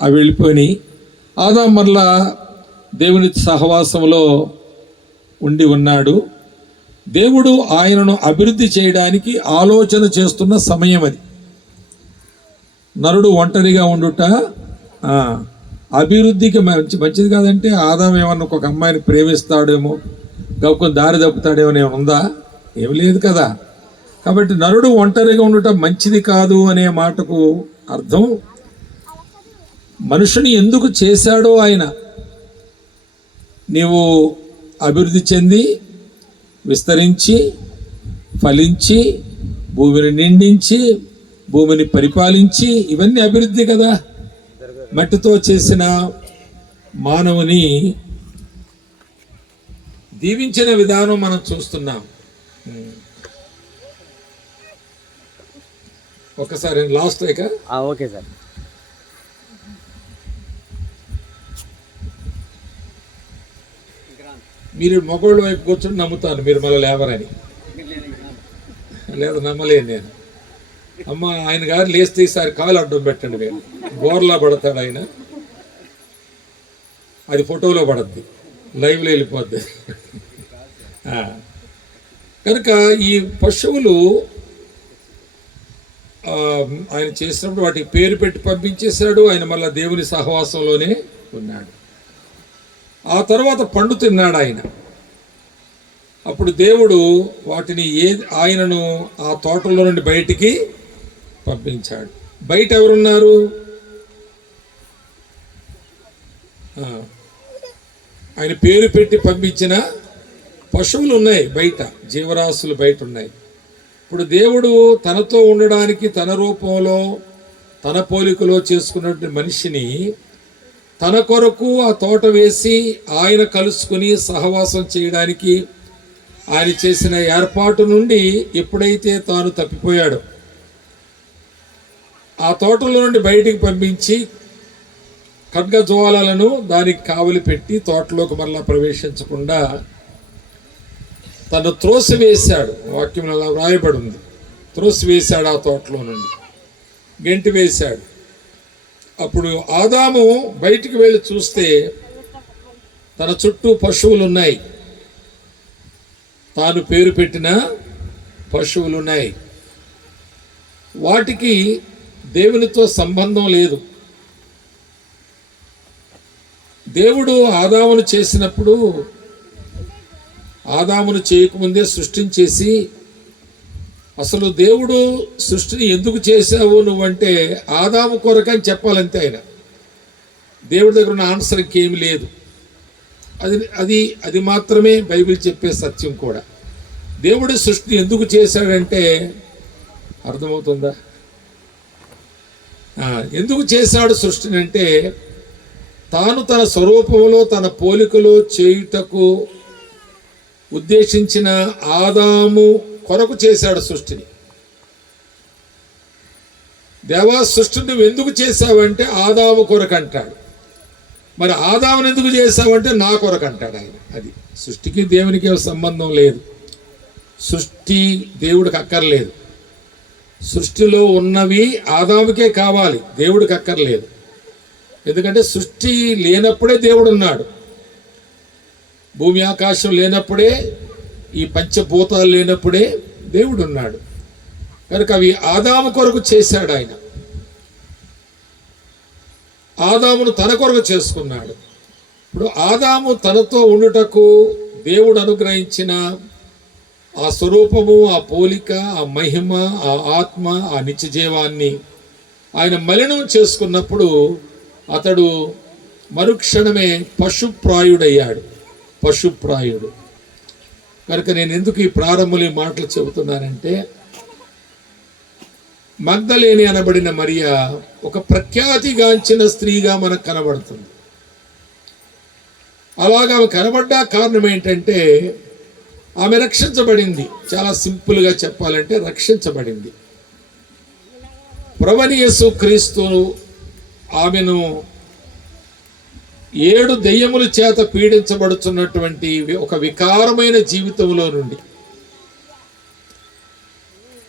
అవి వెళ్ళిపోయినాయి. ఆదాము మరలా దేవుని సహవాసంలో ఉండి ఉన్నాడు. దేవుడు ఆయనను అభివృద్ధి చేయడానికి ఆలోచన చేస్తున్న సమయం అది. నరుడు ఒంటరిగా ఉండుట అభివృద్ధికి మంచిది కాదంటే, ఆదాము ఏమన్నా ఒక అమ్మాయిని ప్రేమిస్తాడేమో, గొప్ప దారి తప్పుతాడేమో ఏమైనా ఉందా? ఏమి లేదు కదా. కాబట్టి నరుడు ఒంటరిగా ఉండుట మంచిది కాదు అనే మాటకు అర్థం, మనుషుని ఎందుకు చేశాడో ఆయన, నీవు అభివృద్ధి చెంది విస్తరించి ఫలించి భూమిని నిండించి భూమిని పరిపాలించి, ఇవన్నీ అభివృద్ధి కదా. మట్టితో చేసిన మానవుని దీవించిన విధానం మనం చూస్తున్నాం. ఒకసారి లాస్ట్ ఓకే సార్. మీరు మగోళ్ళ వైపు కూర్చొని నమ్ముతాను, మీరు మళ్ళీ లేవరని. లేదు, నమ్మలేను నేను. అమ్మ, ఆయన గారు లేస్తే ఈసారి కాలు అడ్డం పెట్టండి, మీరు బోర్లా పడతాడు ఆయన. అది ఫోటోలో పడద్ది, లైవ్లో వెళ్ళిపోద్ది. కనుక ఈ పశువులు ఆయన చేసినప్పుడు వాటికి పేరు పెట్టి పంపించేశాడు. ఆయన మళ్ళీ దేవుని సహవాసంలోనే ఉన్నాడు. ఆ తర్వాత పండు తిన్నాడు ఆయన. అప్పుడు దేవుడు వాటిని ఆయనను ఆ తోటలో నుండి బయటికి పంపించాడు. బయట ఎవరున్నారు? ఆయన పేరు పెట్టి పంపించిన పశువులు ఉన్నాయి, బయట జీవరాశులు బయట ఉన్నాయి. ఇప్పుడు దేవుడు తనతో ఉండడానికి తన రూపంలో తన పోలికలో చేసుకున్నటువంటి మనిషిని తన కొరకు ఆ తోట వేసి ఆయన కలుసుకుని సహవాసం చేయడానికి ఆయన చేసిన ఏర్పాటు నుండి ఎప్పుడైతే తాను తప్పిపోయాడో ఆ తోటలో నుండి బయటికి పంపించి ఖడ్గజ్వాలలను దానికి కావలి పెట్టి తోటలోకి మరలా ప్రవేశించకుండా తను త్రోసివేశాడు. వాక్యంలో అలా వ్రాయబడి ఉంది. త్రోసివేశాడు, ఆ తోటలో నుండి గెంటి వేశాడు. అప్పుడు ఆదాము బయటికి వెళ్ళి చూస్తే తన చుట్టూ పశువులు ఉన్నాయి, తాను పేరు పెట్టిన పశువులు ఉన్నాయి. వాటికి దేవునితో సంబంధం లేదు. దేవుడు ఆదామును చేసినప్పుడు, ఆదామును చేయకముందే సృష్టించేసి, అసలు దేవుడు సృష్టిని ఎందుకు చేశావు నువ్వంటే ఆదాము కొరకని చెప్పాలంతే. ఆయన దేవుడి దగ్గర ఉన్న ఆన్సర్ ఇంకేమి లేదు. అది మాత్రమే బైబిల్ చెప్పే సత్యం కూడా. దేవుడు సృష్టిని ఎందుకు చేశాడంటే అర్థమవుతుందా? ఎందుకు చేశాడు సృష్టిని అంటే, తాను తన స్వరూపంలో తన పోలికలో చేయుటకు ఉద్దేశించిన ఆదాము కొరకు చేశాడు సృష్టిని. దేవా, సృష్టిని నువ్వు ఎందుకు చేశావంటే ఆదాము కొరకు అంటాడు. మరి ఆదామును ఎందుకు చేశావంటే నా కొరకు అంటాడు ఆయన. అది సృష్టికి దేవునికి సంబంధం లేదు. సృష్టి దేవుడికి అక్కర్లేదు. సృష్టిలో ఉన్నవి ఆదాముకే కావాలి, దేవుడికి అక్కర్లేదు. ఎందుకంటే సృష్టి లేనప్పుడే దేవుడు ఉన్నాడు. భూమి ఆకాశం లేనప్పుడే, ఈ పంచభూతాలు లేనప్పుడే దేవుడు ఉన్నాడు. కనుక అవి ఆదాము కొరకు చేశాడు ఆయన. ఆదామును తన కొరకు చేసుకున్నాడు. ఇప్పుడు ఆదాము తనతో ఉండుటకు దేవుడు అనుగ్రహించిన ఆ స్వరూపము, ఆ పోలిక, ఆ మహిమ, ఆ ఆత్మ, ఆ నిత్యజీవాన్ని ఆయన మలినం చేసుకున్నప్పుడు అతడు మరుక్షణమే పశుప్రాయుడయ్యాడు. పశుప్రాయుడు. కనుక నేను ఎందుకు ఈ ప్రారంభంలో ఈ మాటలు చెబుతున్నానంటే, మగ్దలేని అనబడిన మరియా ఒక ప్రఖ్యాతిగాంచిన స్త్రీగా మనకు కనబడుతుంది. అలాగా ఆమె కనబడ్డా కారణం ఏంటంటే, ఆమె రక్షించబడింది. చాలా సింపుల్గా చెప్పాలంటే రక్షించబడింది. ప్రభువైన యేసుక్రీస్తు ఆమెను 7 దెయ్యముల చేత పీడించబడుతున్నటువంటి ఒక వికారమైన జీవితంలో నుండి,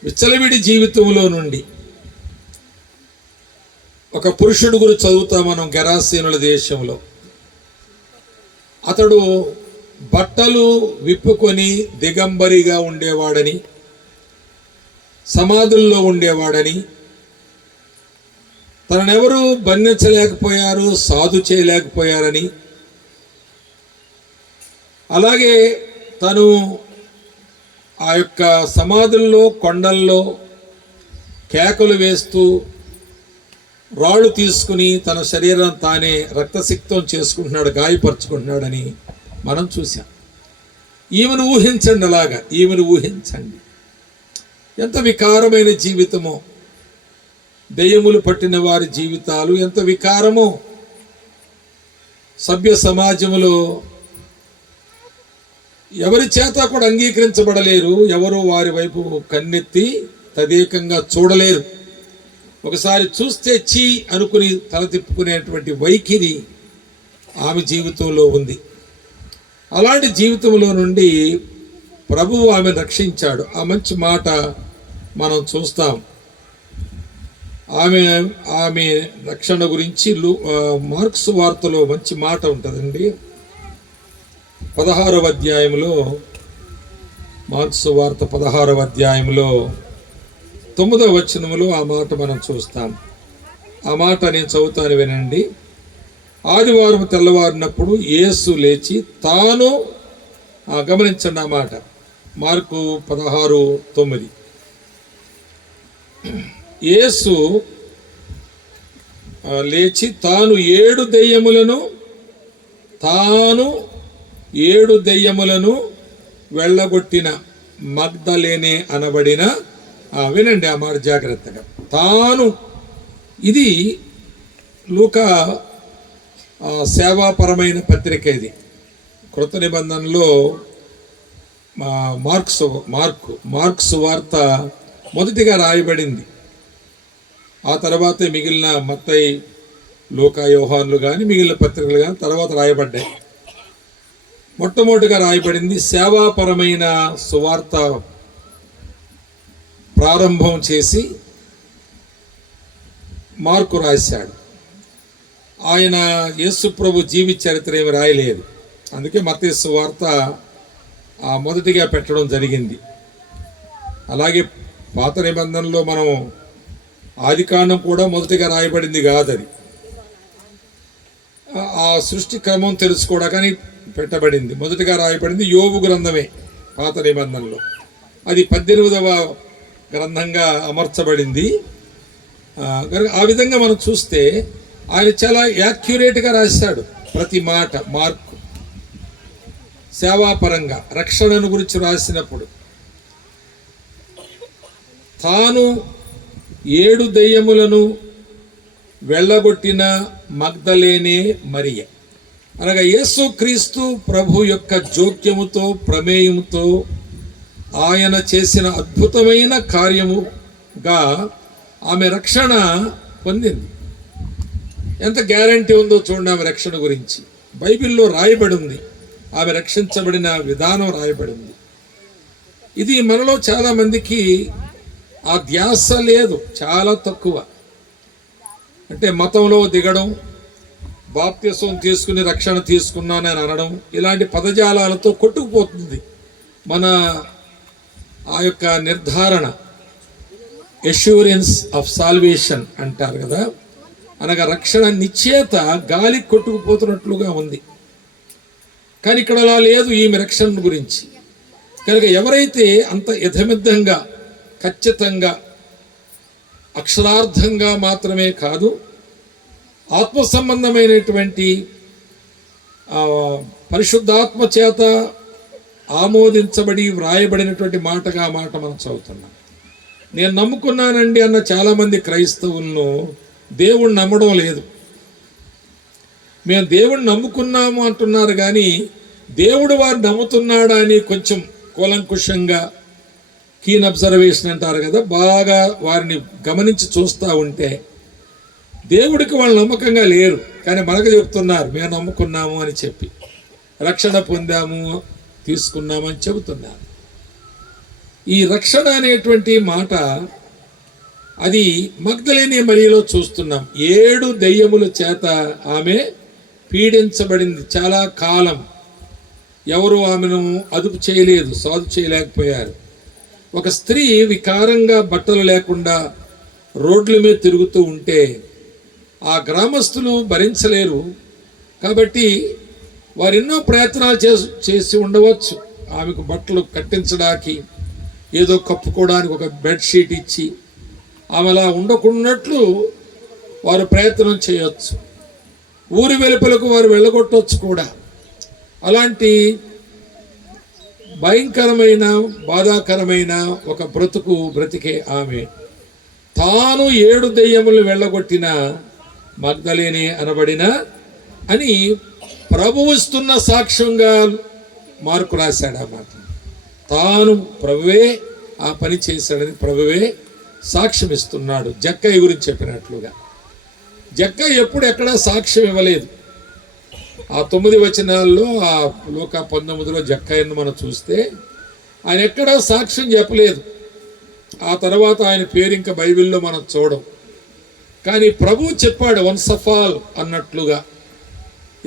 విచ్చలవిడి జీవితంలో నుండి ఒక పురుషుడు గురించి చదువుతాం మనం గెరాసీనుల దేశంలో. అతడు బట్టలు విప్పుకొని దిగంబరిగా ఉండేవాడని, సమాధుల్లో ఉండేవాడని, తననెవరూ బంధించలేకపోయారు, సాధు చేయలేకపోయారని, అలాగే తను ఆ యొక్క సమాధుల్లో కొండల్లో కేకలు వేస్తూ రాళ్ళు తీసుకుని తన శరీరం తానే రక్తసిక్తం చేసుకుంటున్నాడు, గాయపరుచుకుంటున్నాడని మనం చూసాం. ఈమెను ఊహించండి, అలాగా ఈమెను ఊహించండి. ఎంత వికారమైన జీవితమో, దెయ్యములు పట్టిన వారి జీవితాలు ఎంత వికారమో. సభ్య సమాజంలో ఎవరి చేత కూడా అంగీకరించబడలేరు, ఎవరు వారి వైపు కన్నెత్తి తదేకంగా చూడలేరు. ఒకసారి చూస్తే చీ అనుకుని తల తిప్పుకునేటువంటి వైఖరి ఆమె జీవితంలో ఉంది. అలాంటి జీవితంలో నుండి ప్రభువు ఆమెను రక్షించాడు. ఆ మంచి మాట మనం చూస్తాం. ఆమె రక్షణ గురించి మార్క్స్ వార్తలో మంచి మాట ఉంటుందండి. 16వ అధ్యాయంలో, మార్క్స్ వార్త 16వ అధ్యాయంలో 9వ వచనములో ఆ మాట మనం చూస్తాం. ఆ మాట నేను చదువుతాను, వినండి. ఆదివారం తెల్లవారినప్పుడు యేసు లేచి తాను, గమనించండి ఆ మాట, మార్కు 16:9. యేసు లేచి తాను 7 దెయ్యములను వెళ్ళగొట్టిన మగ్దలేనే అనబడిన, వినండి ఆ మాట జాగ్రత్తగా, తాను. ఇది లూకా సేవాపరమైన పత్రిక. ఇది క్రొత్త నిబంధనలో మార్క్స్ వార్త మొదటిగా రాయబడింది. ఆ తర్వాతే మిగిలిన మత్తయి, లూకా, యోహానులు కానీ మిగిలిన పత్రికలు కానీ తర్వాత రాయబడ్డాయి. మొట్టమొదటిగా రాయబడింది సేవాపరమైన సువార్త ప్రారంభం చేసి మార్కు రాశాడు. ఆయన యేసు ప్రభు జీవిత చరిత్ర ఏమి రాయలేదు. అందుకే మత్తయి సువార్త మొదటిగా పెట్టడం జరిగింది. అలాగే పాత నిబంధనలో మనం ఆదికాండం కూడా మొదటిగా రాయబడింది కాదు. అది ఆ సృష్టి క్రమం తెలుసుకోవడానికని పెట్టబడింది. మొదటిగా రాయబడింది యోబు గ్రంథమే పాత నిబంధనలో. అది 18వ గ్రంథంగా అమర్చబడింది. ఆ విధంగా మనం చూస్తే ఆయన చాలా యాక్యురేట్గా రాశాడు ప్రతి మాట. మార్కు సేవాపరంగా రక్షణను గురించి రాసినప్పుడు తాను 7 దెయ్యములను వెళ్ళగొట్టిన మగ్దలేనే మరియ, అనగా యేసుక్రీస్తు ప్రభు యొక్క జోక్యముతో ప్రమేయముతో ఆయన చేసిన అద్భుతమైన కార్యముగా ఆమె రక్షణ పొందింది. ఎంత గ్యారంటీ ఉందో చూడండి ఆమె రక్షణ గురించి. బైబిల్లో రాయబడి ఉంది, ఆమె రక్షించబడిన విధానం రాయబడి ఉంది. ఇది మనలో చాలామందికి ఆ ధ్యాస లేదు, చాలా తక్కువ. అంటే మతంలో దిగడం, బాప్తిసం తీసుకుని రక్షణ తీసుకున్నానని అనడం, ఇలాంటి పదజాలాలతో కొట్టుకుపోతుంది మన ఆ యొక్క నిర్ధారణ. ఎష్యూరెన్స్ ఆఫ్ సాల్వేషన్ అంటారు కదా, అనగా రక్షణ నిశ్చేత గాలి కొట్టుకుపోతున్నట్లుగా ఉంది. కానీ ఇక్కడ అలా లేదు ఈమె రక్షణ గురించి. కనుక ఎవరైతే అంత యథమిద్ధంగా, ఖచ్చితంగా, అక్షరార్థంగా మాత్రమే కాదు, ఆత్మ సంబంధమైనటువంటి పరిశుద్ధాత్మ చేత ఆమోదించబడి వ్రాయబడినటువంటి మాటగా మాట మనం చదువుతున్నాం. నేను నమ్ముకున్నానండి అన్న చాలామంది క్రైస్తవులను దేవుణ్ణి నమ్మడం లేదు. మేము దేవుణ్ణి నమ్ముకున్నాము అంటున్నారు కానీ దేవుడు వారు నమ్ముతున్నాడా అని కొంచెం కూలంకుషంగా, కీన్ అబ్జర్వేషన్ అంటారు కదా, బాగా వారిని గమనించి చూస్తూ ఉంటే దేవుడికి వాళ్ళు నమ్మకంగా లేరు. కానీ మనకు చెబుతున్నారు మేము నమ్ముకున్నాము అని చెప్పి, రక్షణ పొందాము, తీసుకున్నామని చెబుతున్నారు. ఈ రక్షణ అనేటువంటి మాట అది మగ్దలేనే మరియలో చూస్తున్నాం. 7 దెయ్యముల చేత ఆమె పీడించబడింది చాలా కాలం. ఎవరు ఆమెను అదుపు చేయలేదు, సాధు చేయలేకపోయారు. ఒక స్త్రీ వికారంగా బట్టలు లేకుండా రోడ్ల మీద తిరుగుతూ ఉంటే ఆ గ్రామస్తులు భరించలేరు. కాబట్టి వారు ఎన్నో ప్రయత్నాలు చేసి ఉండవచ్చు. ఆమెకు బట్టలు కట్టించడానికి, ఏదో కప్పుకోవడానికి ఒక బెడ్షీట్ ఇచ్చి ఆమె అలా ఉండకున్నట్లు వారు ప్రయత్నం చేయవచ్చు. ఊరి వెలుపలకు వారు వెళ్ళగొట్టవచ్చు కూడా. అలాంటి భయంకరమైన బాధాకరమైన ఒక బ్రతికే ఆమె తాను 7 దెయ్యములు వెళ్ళగొట్టిన మగ్దలేనే అనబడిన అని ప్రభువు ఇస్తున్న సాక్ష్యంగా మార్కు రాశాడు. ఆ మాట తాను ప్రభువే ఆ పని చేశాడని ప్రభువే సాక్ష్యం ఇస్తున్నాడు. జక్కయ్య గురించి చెప్పినట్లుగా జక్కయ్య ఎప్పుడు ఎక్కడా సాక్ష్యం ఇవ్వలేదు. ఆ 9 వచనాల్లో ఆ లోక 19లో జక్కయ్యను మనం చూస్తే ఆయన ఎక్కడా సాక్ష్యం చెప్పలేదు. ఆ తర్వాత ఆయన పేరు ఇంకా బైబిల్లో మనం చూడం. కానీ ప్రభువు చెప్పాడు వన్స్ ఆఫ్ ఆల్ అన్నట్లుగా.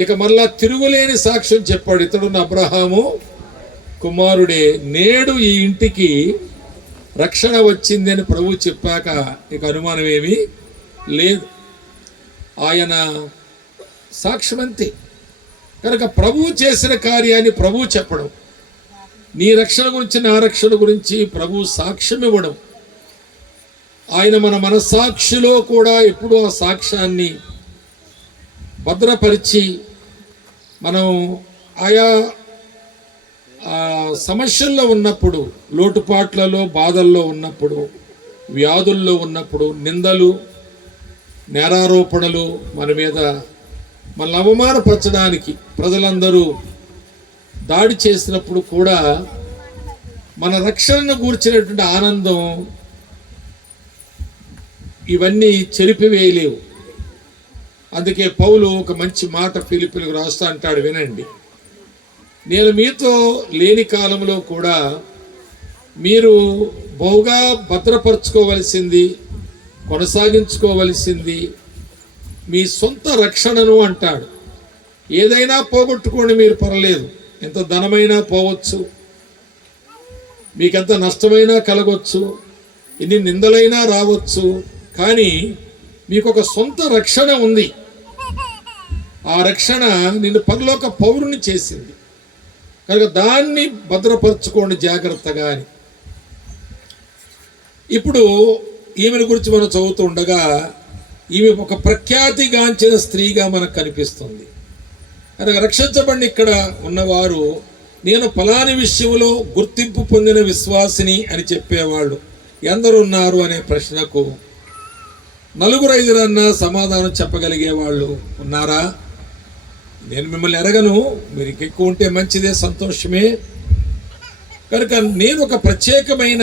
ఇక మళ్ళా తిరుగులేని సాక్ష్యం చెప్పాడు. ఇతడున్న అబ్రహాము కుమారుడే, నేడు ఈ ఇంటికి రక్షణ వచ్చింది అని ప్రభువు చెప్పాక ఇక అనుమానం ఏమీ లేదు. ఆయన సాక్ష్యం అంతే. కనుక ప్రభువు చేసిన కార్యాన్ని ప్రభువు చెప్పడం, నీ రక్షణ గురించి నా రక్షణ గురించి ప్రభువు సాక్ష్యం ఇవ్వడం, ఆయన మన మనస్సాక్షిలో కూడా ఎప్పుడూ ఆ సాక్ష్యాన్ని భద్రపరిచి మనం ఆయా సమస్యల్లో ఉన్నప్పుడు, లోటుపాట్లలో బాధల్లో ఉన్నప్పుడు, వ్యాధుల్లో ఉన్నప్పుడు, నిందలు నేరారోపణలు మన మీద మనల్ని అవమానపరచడానికి ప్రజలందరూ దాడి చేసినప్పుడు కూడా మన రక్షణను గూర్చినటువంటి ఆనందం ఇవన్నీ చెరిపివేయలేవు. అందుకే పౌలు ఒక మంచి మాట ఫిలిప్పీలకు రాస్తా అంటాడు, వినండి. నేను మీతో లేని కాలంలో కూడా మీరు బహుగా భద్రపరచుకోవలసింది, కొనసాగించుకోవలసింది మీ సొంత రక్షణను అంటాడు. ఏదైనా పోగొట్టుకోండి, మీరు పర్లేదు. ఎంత ధనమైనా పోవచ్చు, మీకెంత నష్టమైనా కలగవచ్చు, ఎన్ని నిందలైనా రావచ్చు, కానీ మీకు ఒక సొంత రక్షణ ఉంది. ఆ రక్షణ నిన్ను పరలోక పౌరుని చేసింది కనుక దాన్ని భద్రపరచుకోండి జాగ్రత్తగా అని. ఇప్పుడు ఈమెను గురించి మనం చదువుతూ ఉండగా ఈమె ఒక ప్రఖ్యాతిగాంచిన స్త్రీగా మనకు కనిపిస్తుంది. కనుక రక్షించబడిన ఇక్కడ ఉన్నవారు నేను ఫలాని విషయంలో గుర్తింపు పొందిన విశ్వాసిని అని చెప్పేవాళ్ళు ఎందరున్నారు అనే ప్రశ్నకు 4-5 సమాధానం చెప్పగలిగేవాళ్ళు ఉన్నారా? నేను మిమ్మల్ని ఎరగను, మీరు ఎక్కువ ఉంటే మంచిదే, సంతోషమే. కనుక నేను ఒక ప్రత్యేకమైన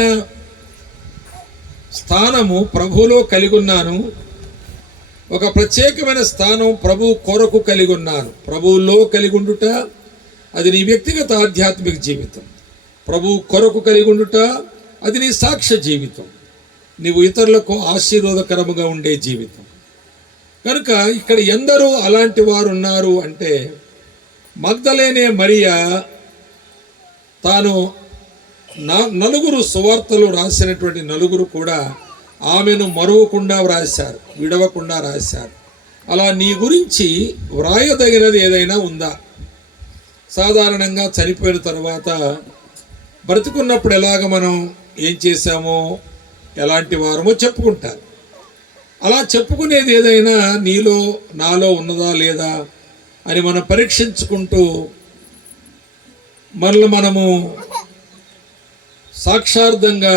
స్థానము ప్రభువులో కలిగి ఉన్నాను. ఒక ప్రత్యేకమైన స్థానం ప్రభు కొరకు కలిగి ఉన్నాను. ప్రభువులో కలిగి ఉండుట అది నీ వ్యక్తిగత ఆధ్యాత్మిక జీవితం. ప్రభు కొరకు కలిగి ఉండుట అది నీ సాక్ష్య జీవితం. నీవు ఇతరులకు ఆశీర్వాదకరముగా ఉండే జీవితం. కనుక ఇక్కడ ఎందరూ అలాంటి వారు ఉన్నారు అంటే మగ్దలేనే మరియా తాను 4 సువార్తలు రాసినటువంటి 4 కూడా ఆమెను మరువకుండా వ్రాశారు, విడవకుండా రాశారు. అలా నీ గురించి వ్రాయదగినది ఏదైనా ఉందా? సాధారణంగా చనిపోయిన తర్వాత బ్రతికున్నప్పుడు ఎలాగ మనం ఏం చేశామో, ఎలాంటి వారమో చెప్పుకుంటారు. అలా చెప్పుకునేది ఏదైనా నీలో నాలో ఉన్నదా లేదా అని మనం పరీక్షించుకుంటూ మనము సాక్షార్థంగా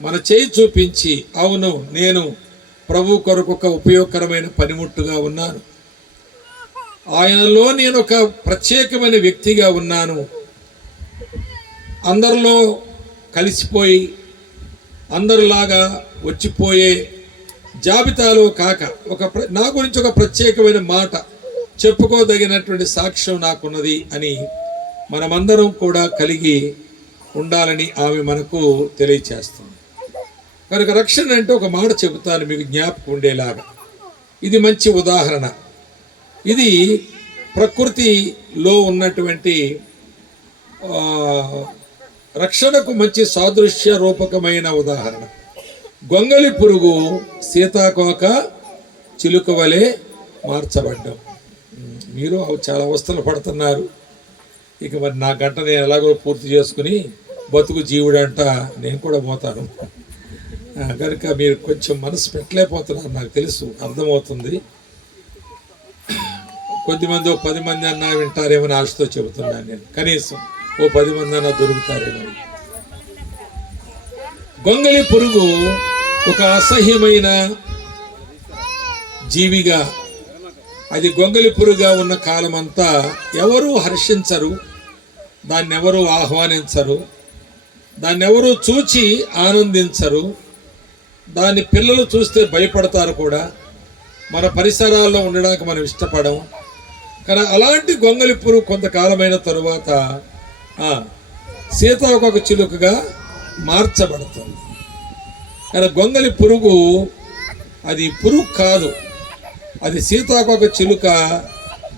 మన చేయి చూపించి అవును నేను ప్రభు కొరకు ఒక ఉపయోగకరమైన పనిముట్టుగా ఉన్నాను, ఆయనలో నేను ఒక ప్రత్యేకమైన వ్యక్తిగా ఉన్నాను, అందరిలో కలిసిపోయి అందరిలాగా వచ్చిపోయే జాబితాలో కాక నా గురించి ఒక ప్రత్యేకమైన మాట చెప్పుకోదగినటువంటి సాక్ష్యం నాకున్నది అని మనమందరం కూడా కలిగి ఉండాలని ఆమె మనకు తెలియచేస్తుంది. కనుక రక్షణ అంటే ఒక మాట చెబుతాను మీకు జ్ఞాపకం ఉండేలాగా. ఇది మంచి ఉదాహరణ. ఇది ప్రకృతిలో ఉన్నటువంటి రక్షణకు మంచి సాదృశ్య రూపకమైన ఉదాహరణ. గొంగలి పురుగు సీతాకోక చిలుక వలె మార్చబడ్డం. మీరు చాలా అవస్థలు పడుతున్నారు. ఇక మరి నా గంట నేను ఎలాగో పూర్తి చేసుకుని బతుకు జీవుడంట నేను కూడా పోతాను. కనుక మీరు కొంచెం మనసు పెట్టలేకపోతున్నారు, నాకు తెలుసు, అర్థమవుతుంది. కొద్దిమంది 10 మంది అన్నా వింటారేమని ఆశతో చెబుతున్నాను నేను. కనీసం 10 మంది అన్నా దొరుకుతారేమని. గొంగలి పురుగు ఒక అసహ్యమైన జీవిగా, అది గొంగలి పురుగుగా ఉన్న కాలమంతా ఎవరూ హర్షించరు, దాన్ని ఎవరూ ఆహ్వానించరు, దాన్ని ఎవరూ చూచి ఆనందించరు, దాన్ని పిల్లలు చూస్తే భయపడతారు కూడా. మన పరిసరాల్లో ఉండడానికి మనం ఇష్టపడం. కానీ అలాంటి గొంగలి పురుగు కొంతకాలమైన తరువాత సీతాకోక చిలుకగా మార్చబడుతుంది. కానీ గొంగలి పురుగు అది పురుగు కాదు, అది సీతాకోక చిలుక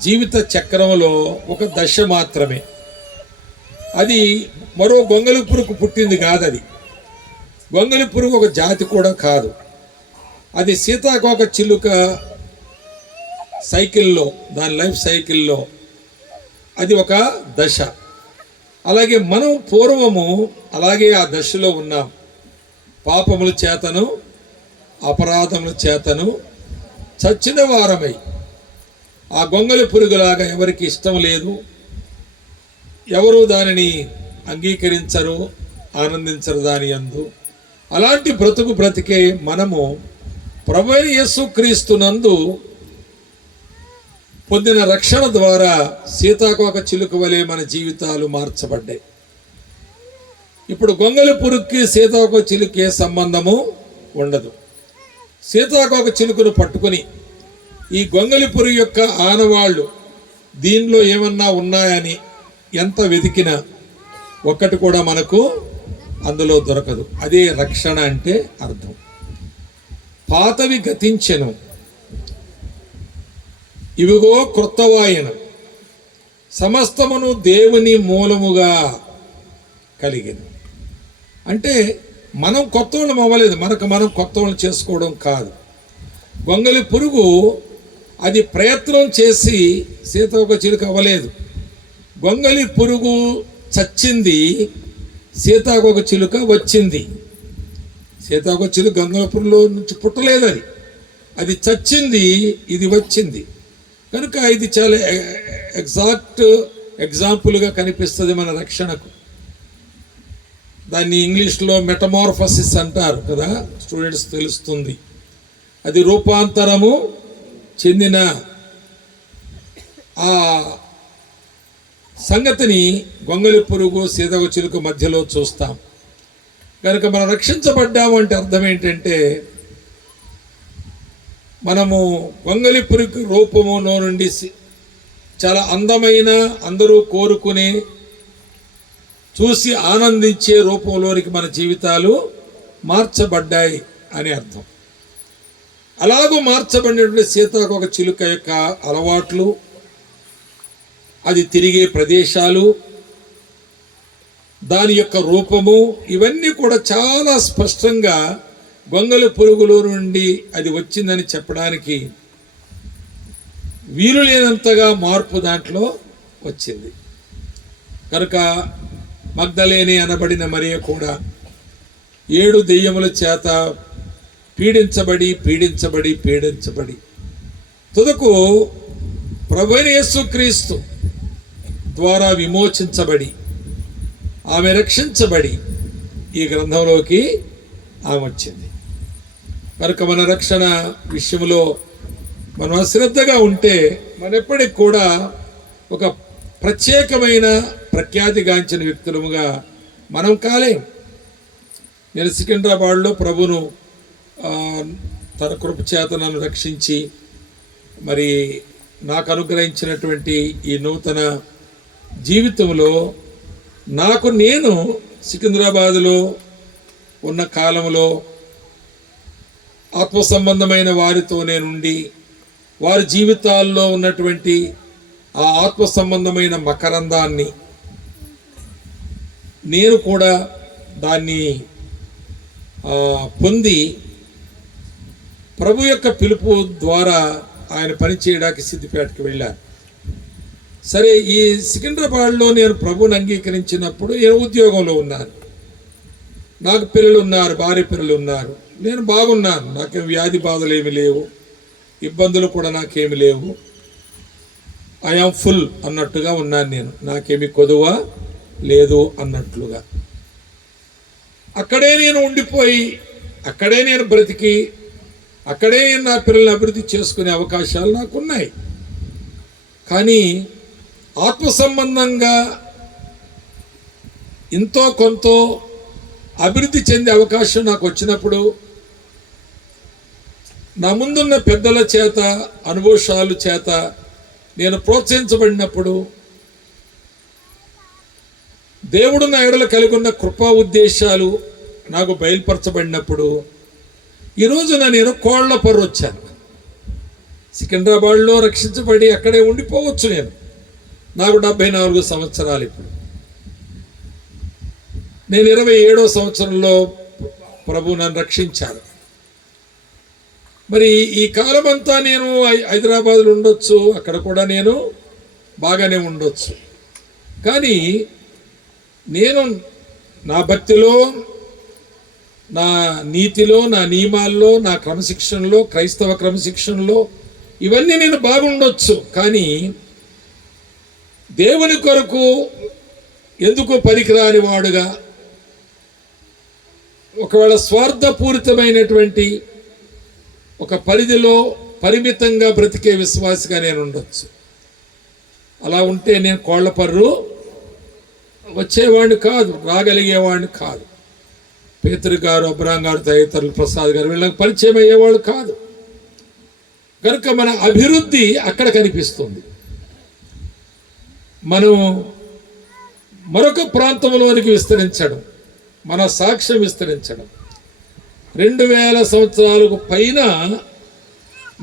జీవిత చక్రంలో ఒక దశ మాత్రమే. అది మరో గొంగలి పురుగు పుట్టింది కాదు. అది గొంగలి పురుగు ఒక జాతి కూడా కాదు. అది సీతాకోక చిలుక సైకిల్లో, దాని లైఫ్ సైకిల్లో అది ఒక దశ. అలాగే మనం పూర్వము అలాగే ఆ దశలో ఉన్నాం. పాపముల చేతను అపరాధముల చేతను చచ్చిన వారమై, ఆ గొంగలి పురుగులాగా ఎవరికి ఇష్టం లేదు, ఎవరు దానిని అంగీకరించరు, ఆనందించరు దాని యందు. అలాంటి బ్రతికే మనము ప్రభువైన యేసుక్రీస్తునందు పొందిన రక్షణ ద్వారా సీతాకోక చిలుక వలె మన జీవితాలు మార్చబడ్డాయి. ఇప్పుడు గొంగలి పురుగుకి సీతాకోక చిలుకే సంబంధము ఉండదు. సీతాకోక చిలుకను పట్టుకుని ఈ గొంగలి పురుగు యొక్క ఆనవాళ్ళు దీనిలో ఏమన్నా ఉన్నాయని ఎంత వెతికినా ఒక్కటి కూడా మనకు అందులో దొరకదు. అదే రక్షణ అంటే అర్థం. పాతవి గతించెను, ఇవిగో క్రొత్తవాయన, సమస్తమును దేవుని మూలముగా కలిగిన. అంటే మనం కొత్త వాళ్ళం అవ్వలేదు, మనం కొత్త వాళ్ళు చేసుకోవడం కాదు. గొంగలి పురుగు అది ప్రయత్నం చేసి సీతాకోక చిలుక అవ్వలేదు. గొంగలి పురుగు చచ్చింది, సీతాకోక చిలుక వచ్చింది. సీతాకోక చిలుక గొంగలి పురుగులో నుంచి పుట్టలేదు, అది చచ్చింది, ఇది వచ్చింది. కనుక ఇది చాలా ఎగ్జాక్ట్ ఎగ్జాంపుల్గా కనిపిస్తుంది మన రక్షణకు. దాన్ని ఇంగ్లీష్లో మెటమార్ఫసిస్ అంటారు కదా, స్టూడెంట్స్ తెలుస్తుంది. అది రూపాంతరము చెందిన ఆ సంగతిని గొంగలి పురుగు సీతాకోక చిలుక మధ్యలో చూస్తాం. కనుక మనం రక్షించబడ్డాము అంటే అర్థం ఏంటంటే, మనము గొంగలి పురుగు రూపములో నుండి చాలా అందమైన, అందరూ కోరుకునే, చూసి ఆనందించే రూపంలోనికి మన జీవితాలు మార్చబడ్డాయి అని అర్థం. అలాగూ మార్చబడినటువంటి సీతాకోక చిలుక యొక్క అలవాట్లు, అది తిరిగే ప్రదేశాలు, దాని యొక్క రూపము, ఇవన్నీ కూడా చాలా స్పష్టంగా గొంగలి పురుగులో నుండి అది వచ్చిందని చెప్పడానికి వీలు లేనంతగా మార్పు దాంట్లో వచ్చింది. కనుక మగ్దలేని అనబడిన మరియ కూడా 7 దెయ్యముల చేత పీడించబడి తుదకు ప్రభువైన యేసుక్రీస్తు ద్వారా విమోచించబడి, ఆమె రక్షించబడి ఈ గ్రంథంలోకి ఆమె వచ్చింది. కనుక మన రక్షణ విషయంలో మనం అశ్రద్ధగా ఉంటే మనెప్పటికి కూడా ఒక ప్రత్యేకమైన ప్రఖ్యాతిగాంచిన వ్యక్తులముగా మనం కాలేం. నేను సికింద్రాబాద్లో ప్రభును తన కృప చేత నన్ను రక్షించి మరి నాకు అనుగ్రహించినటువంటి ఈ నూతన జీవితంలో నేను సికింద్రాబాదులో ఉన్న కాలంలో ఆత్మ సంబంధమైన వారితో నేనుండి వారి జీవితాల్లో ఉన్నటువంటి ఆ ఆత్మ సంబంధమైన మకరందాన్ని నేను కూడా దాన్ని పొంది ప్రభు యొక్క పిలుపు ద్వారా ఆయన పని చేయడానికి సిద్దిపేటకు వెళ్ళాను. సరే, ఈ సికింద్రాబాద్లో నేను ప్రభుని అంగీకరించినప్పుడు నేను ఉద్యోగంలో ఉన్నాను. నాకు పిల్లలు ఉన్నారు, భార్య పిల్లలు ఉన్నారు. నేను బాగున్నాను, నాకేం వ్యాధి బాధలు ఏమి లేవు, ఇబ్బందులు కూడా నాకేమి లేవు. ఐఆమ్ ఫుల్ అన్నట్టుగా ఉన్నాను. నేను నాకేమి కొదువ లేదు అన్నట్లుగా అక్కడే నేను ఉండిపోయి, అక్కడే నేను బ్రతికి, అక్కడే నేను నా పిల్లల్ని అభివృద్ధి చేసుకునే అవకాశాలు నాకున్నాయి. కానీ ఆత్మ సంబంధంగా ఇంతో కొంత అభివృద్ధి చెందే అవకాశం నాకు వచ్చినప్పుడు, నా ముందున్న పెద్దల చేత అనుభవాల చేత నేను ప్రోత్సహించబడినప్పుడు, దేవుడు నా ఎడల కలిగి ఉన్న కృపా ఉద్దేశాలు నాకు బయలుపరచబడినప్పుడు, ఈరోజున నేను కోళ్లపర్రు వచ్చాను. సికింద్రాబాద్లో రక్షించబడి అక్కడే ఉండిపోవచ్చు. నాకు 74 సంవత్సరాలు. ఇప్పుడు నేను 27వ సంవత్సరంలో ప్రభు నన్ను రక్షించాడు. మరి ఈ కాలం అంతా నేను హైదరాబాద్లో ఉండొచ్చు, అక్కడ కూడా నేను బాగానే ఉండొచ్చు. కానీ నేను నా భక్తిలో, నా నీతిలో, నా నియమాల్లో, నా క్రమశిక్షణలో, క్రైస్తవ క్రమశిక్షణలో ఇవన్నీ నేను బాగుండొచ్చు. కానీ దేవుని కొరకు ఎందుకు పనికిరాని వాడుగా, ఒకవేళ స్వార్థపూరితమైనటువంటి ఒక పరిధిలో పరిమితంగా బ్రతికే విశ్వాసిగా నేను ఉండొచ్చు. అలా ఉంటే నేను కోళ్లపర్రు వచ్చేవాడిని కాదు, రాగలిగేవాడిని కాదు. పేతురు గారు, అబ్రహాం గారు, తదితరులు, ప్రసాద్ గారు వీళ్ళకి పరిచయం అయ్యేవాళ్ళు కాదు. కనుక మన అభివృద్ధి అక్కడ కనిపిస్తుంది. మనం మరొక ప్రాంతంలోనికి విస్తరించడం, మన సాక్ష్యం విస్తరించడం. 2000 సంవత్సరాలకు పైన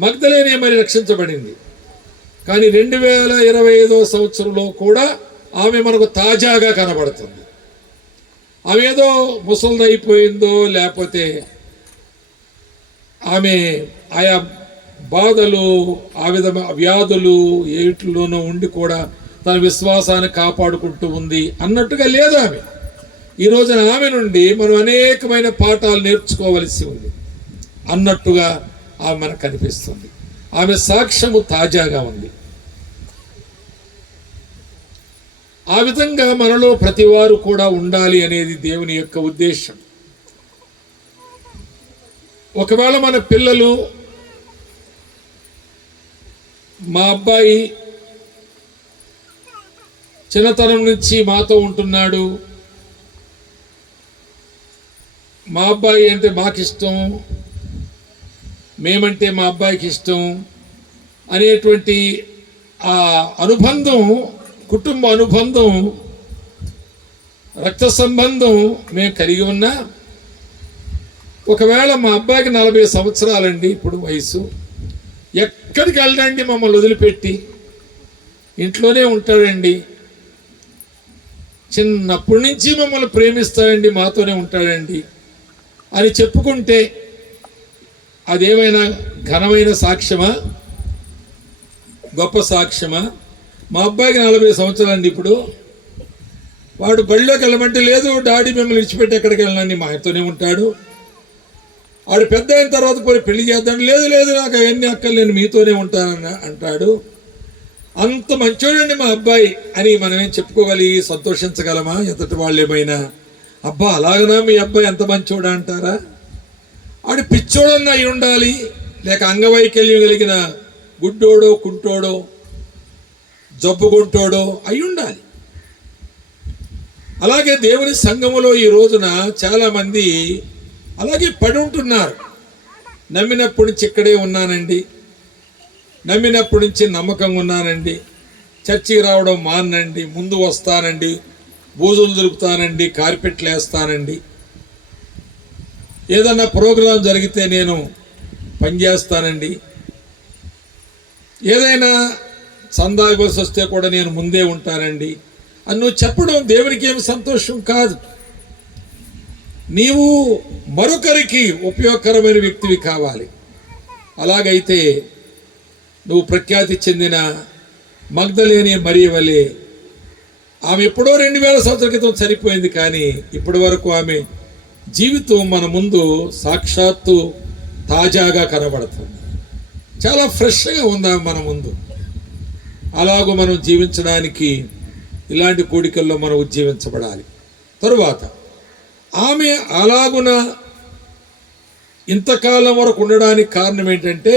మగ్దలేనే మరి రక్షించబడింది. కానీ 2025వ సంవత్సరంలో కూడా ఆమె మనకు తాజాగా కనబడుతుంది. ఆమె ఏదో ముసలిదైపోయిందో, లేకపోతే ఆమె ఆయా బాధలు, ఆ విధమైన వ్యాధులు ఏటిలోనూ ఉండి కూడా తన విశ్వాసాన్ని కాపాడుకుంటూ ఉంది అన్నట్టుగా లేదు ఆమె. ఈ రోజున ఆమె నుండి మనం అనేకమైన పాఠాలు నేర్చుకోవలసి ఉంది అన్నట్టుగా ఆమె మనకు కనిపిస్తుంది. ఆమె సాక్ష్యము తాజాగా ఉంది. ఆ విధంగా మనలో ప్రతి వారు కూడా ఉండాలి అనేది దేవుని యొక్క ఉద్దేశం. ఒకవేళ మన పిల్లలు, మా అబ్బాయి చిన్నతనం నుంచి మాతో ఉంటున్నాడు, మా అబ్బాయి అంటే మాకిష్టం, మేమంటే మా అబ్బాయికి ఇష్టం అనేటువంటి ఆ అనుబంధం, కుటుంబ అనుబంధం, రక్త సంబంధం మేము కలిగి ఉన్నా, ఒకవేళ మా అబ్బాయికి 40 సంవత్సరాలండి ఇప్పుడు వయసు, ఎక్కడికి వెళ్ళండి మమ్మల్ని వదిలిపెట్టి, ఇంట్లోనే ఉంటాడండి, చిన్నప్పటి నుంచి మమ్మల్ని ప్రేమిస్తాడండి, మాతోనే ఉంటాడండి అని చెప్పుకుంటే అదేమైనా ఘనమైన సాక్ష్యమా, గొప్ప సాక్ష్యమా? మా అబ్బాయికి 40 సంవత్సరాలండి ఇప్పుడు. వాడు బడిలోకి వెళ్ళమంటే లేదు డాడీ మిమ్మల్ని విడిచిపెట్టి ఎక్కడికి వెళ్ళండి, మా ఆయనతోనే ఉంటాడు. వాడు పెద్ద అయిన తర్వాత పోయి పెళ్లి చేద్దాం, లేదు లేదు నాకు అవన్నీ అక్కలు, నేను మీతోనే ఉంటానని అంటాడు. అంత మంచోడండి మా అబ్బాయి అని మనమేం చెప్పుకోగలిగి సంతోషించగలమా? ఎంతటి వాళ్ళు ఏమైనా అబ్బా అలాగనా మీ అబ్బాయి ఎంత మంచోడా అంటారా? ఆడు పిచ్చోడన్నా అయి ఉండాలి, లేక అంగవైకల్యం కలిగిన గుడ్డోడో, కుంటోడో, జబ్బుకుంటోడో అయి ఉండాలి. అలాగే దేవుని సంఘములో ఈ రోజున చాలామంది అలాగే పడి ఉంటున్నారు. నమ్మినప్పటి నుంచి ఇక్కడే ఉన్నానండి, నమ్మినప్పటి నుంచి నమ్మకంగా ఉన్నానండి, చర్చికి రావడం మానండి, ముందు వస్తానండి, బూజులు దులుపుతానండి, కార్పెట్లు వేస్తానండి, ఏదన్నా ప్రోగ్రాం జరిగితే నేను పనిచేస్తానండి, ఏదైనా చందా ఇవ్వాల్సి వస్తే కూడా నేను ముందే ఉంటానండి అని నువ్వు చెప్పడం దేవునికి ఏమి సంతోషం కాదు. నీవు మరొకరికి ఉపయోగకరమైన వ్యక్తివి కావాలి. అలాగైతే నువ్వు ప్రఖ్యాతి చెందిన మగ్దలేని మరియ వలె, ఆమె ఎప్పుడో 2000 సంవత్సరాల క్రితం చనిపోయింది, కానీ ఇప్పటి వరకు ఆమె జీవితం మన ముందు సాక్షాత్తు తాజాగా కనబడుతుంది. చాలా ఫ్రెష్గా ఉందా మన ముందు. అలాగూ మనం జీవించడానికి ఇలాంటి కూడికల్లో మనం ఉజ్జీవించబడాలి. తరువాత ఆమె అలాగున ఇంతకాలం వరకు ఉండడానికి కారణం ఏంటంటే,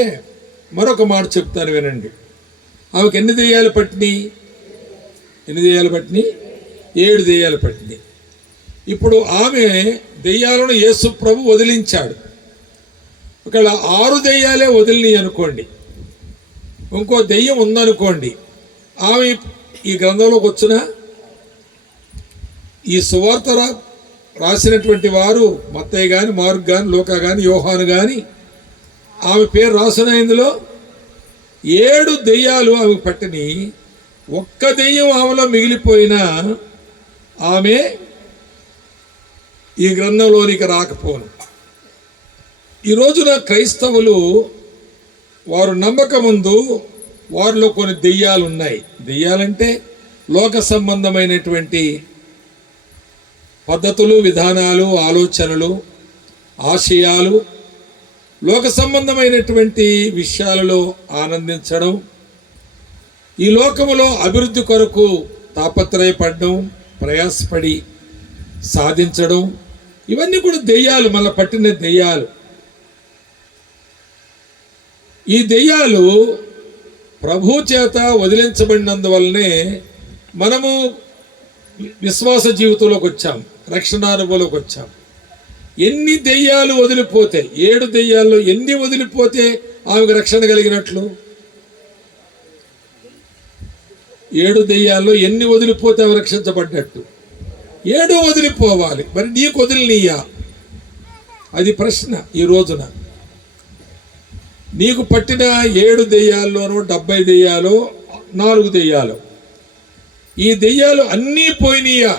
మరొక మాట చెప్తాను వినండి. ఆమెకు ఎన్ని దెయ్యాలు పట్టినాయి? 7 దెయ్యాలు పట్టినాయి. ఇప్పుడు ఆమె దెయ్యాలను యేసు ప్రభు వదిలించాడు. ఒకవేళ 6 దెయ్యాలే వదిలినాయి అనుకోండి, ఇంకో దెయ్యం ఉందనుకోండి, ఆమె ఈ గ్రంథంలోకి వచ్చిన ఈ సువార్త రాసినటువంటి వారు మత్తయి కానీ, మార్కు కానీ, లూకా కానీ, యోహాను కానీ, ఆమె పేరు రాసిన ఇందులో 7 దెయ్యాలు ఆమెకు పట్టిని. ఒక్క దెయ్యం ఆమెలో మిగిలిపోయినా ఆమె ఈ గ్రంథంలోనికి రాకపోను. ఈ రోజున క్రైస్తవులు వారు నమ్మక ముందు వారిలో కొన్ని దెయ్యాలు ఉన్నాయి. దెయ్యాలంటే లోక సంబంధమైనటువంటి పద్ధతులు, విధానాలు, ఆలోచనలు, ఆశయాలు, లోక సంబంధమైనటువంటి విషయాలలో ఆనందించడం, ఈ లోకములో అభివృద్ధి కొరకు తాపత్రయపడడం, ప్రయాసపడి సాధించడం, ఇవన్నీ కూడా దెయ్యాలు, మళ్ళీ పట్టిన దెయ్యాలు. ఈ దెయ్యాలు ప్రభు చేత వదిలించబడినందువల్లనే మనము విశ్వాస జీవితంలోకి వచ్చాం, రక్షణానుభవంలోకి వచ్చాం. ఎన్ని దెయ్యాలు వదిలిపోతే, 7 దెయ్యాల్లో ఎన్ని వదిలిపోతే ఆమెకు రక్షణ కలిగినట్లు? 7 దెయ్యాల్లో ఎన్ని వదిలిపోతే ఆమె రక్షించబడ్డట్టు? 7 వదిలిపోవాలి. మరి నీకు వదిలినీయా? అది ప్రశ్న. ఈ రోజున నీకు పట్టిన 7 దెయ్యాల్లోనూ 70 దెయ్యాలు, 4 దెయ్యాలు, ఈ దెయ్యాలు అన్నీ పోయినాయా?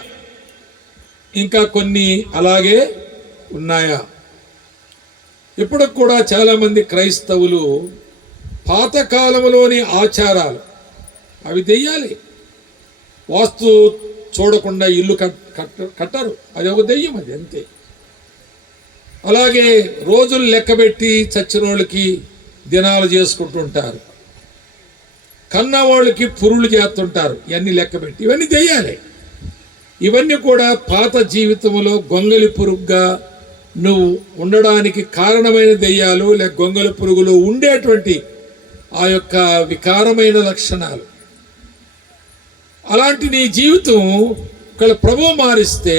ఇంకా కొన్ని అలాగే ఉన్నాయా? ఇప్పుడు కూడా చాలామంది క్రైస్తవులు పాతకాలంలోని ఆచారాలు, అవి దెయ్యాలి. వాస్తు చూడకుండా ఇల్లు కట్టరు, అది ఒక దెయ్యం, అది అంతే. అలాగే రోజులు లెక్కబెట్టి చచ్చిన వాళ్ళకి దినాలు చేసుకుంటుంటారు, కన్నవాళ్ళకి పురుళ్ళు చేస్తుంటారు, ఇవన్నీ లెక్కబెట్టి. ఇవన్నీ దెయ్యాలే. ఇవన్నీ కూడా పాత జీవితంలో గొంగలి పురుగుగా నువ్వు ఉండడానికి కారణమైన దెయ్యాలు, లేక గొంగలి పురుగులో ఉండేటువంటి ఆ యొక్క వికారమైన లక్షణాలు. అలాంటి నీ జీవితం ఒకవేళ ప్రభు మారిస్తే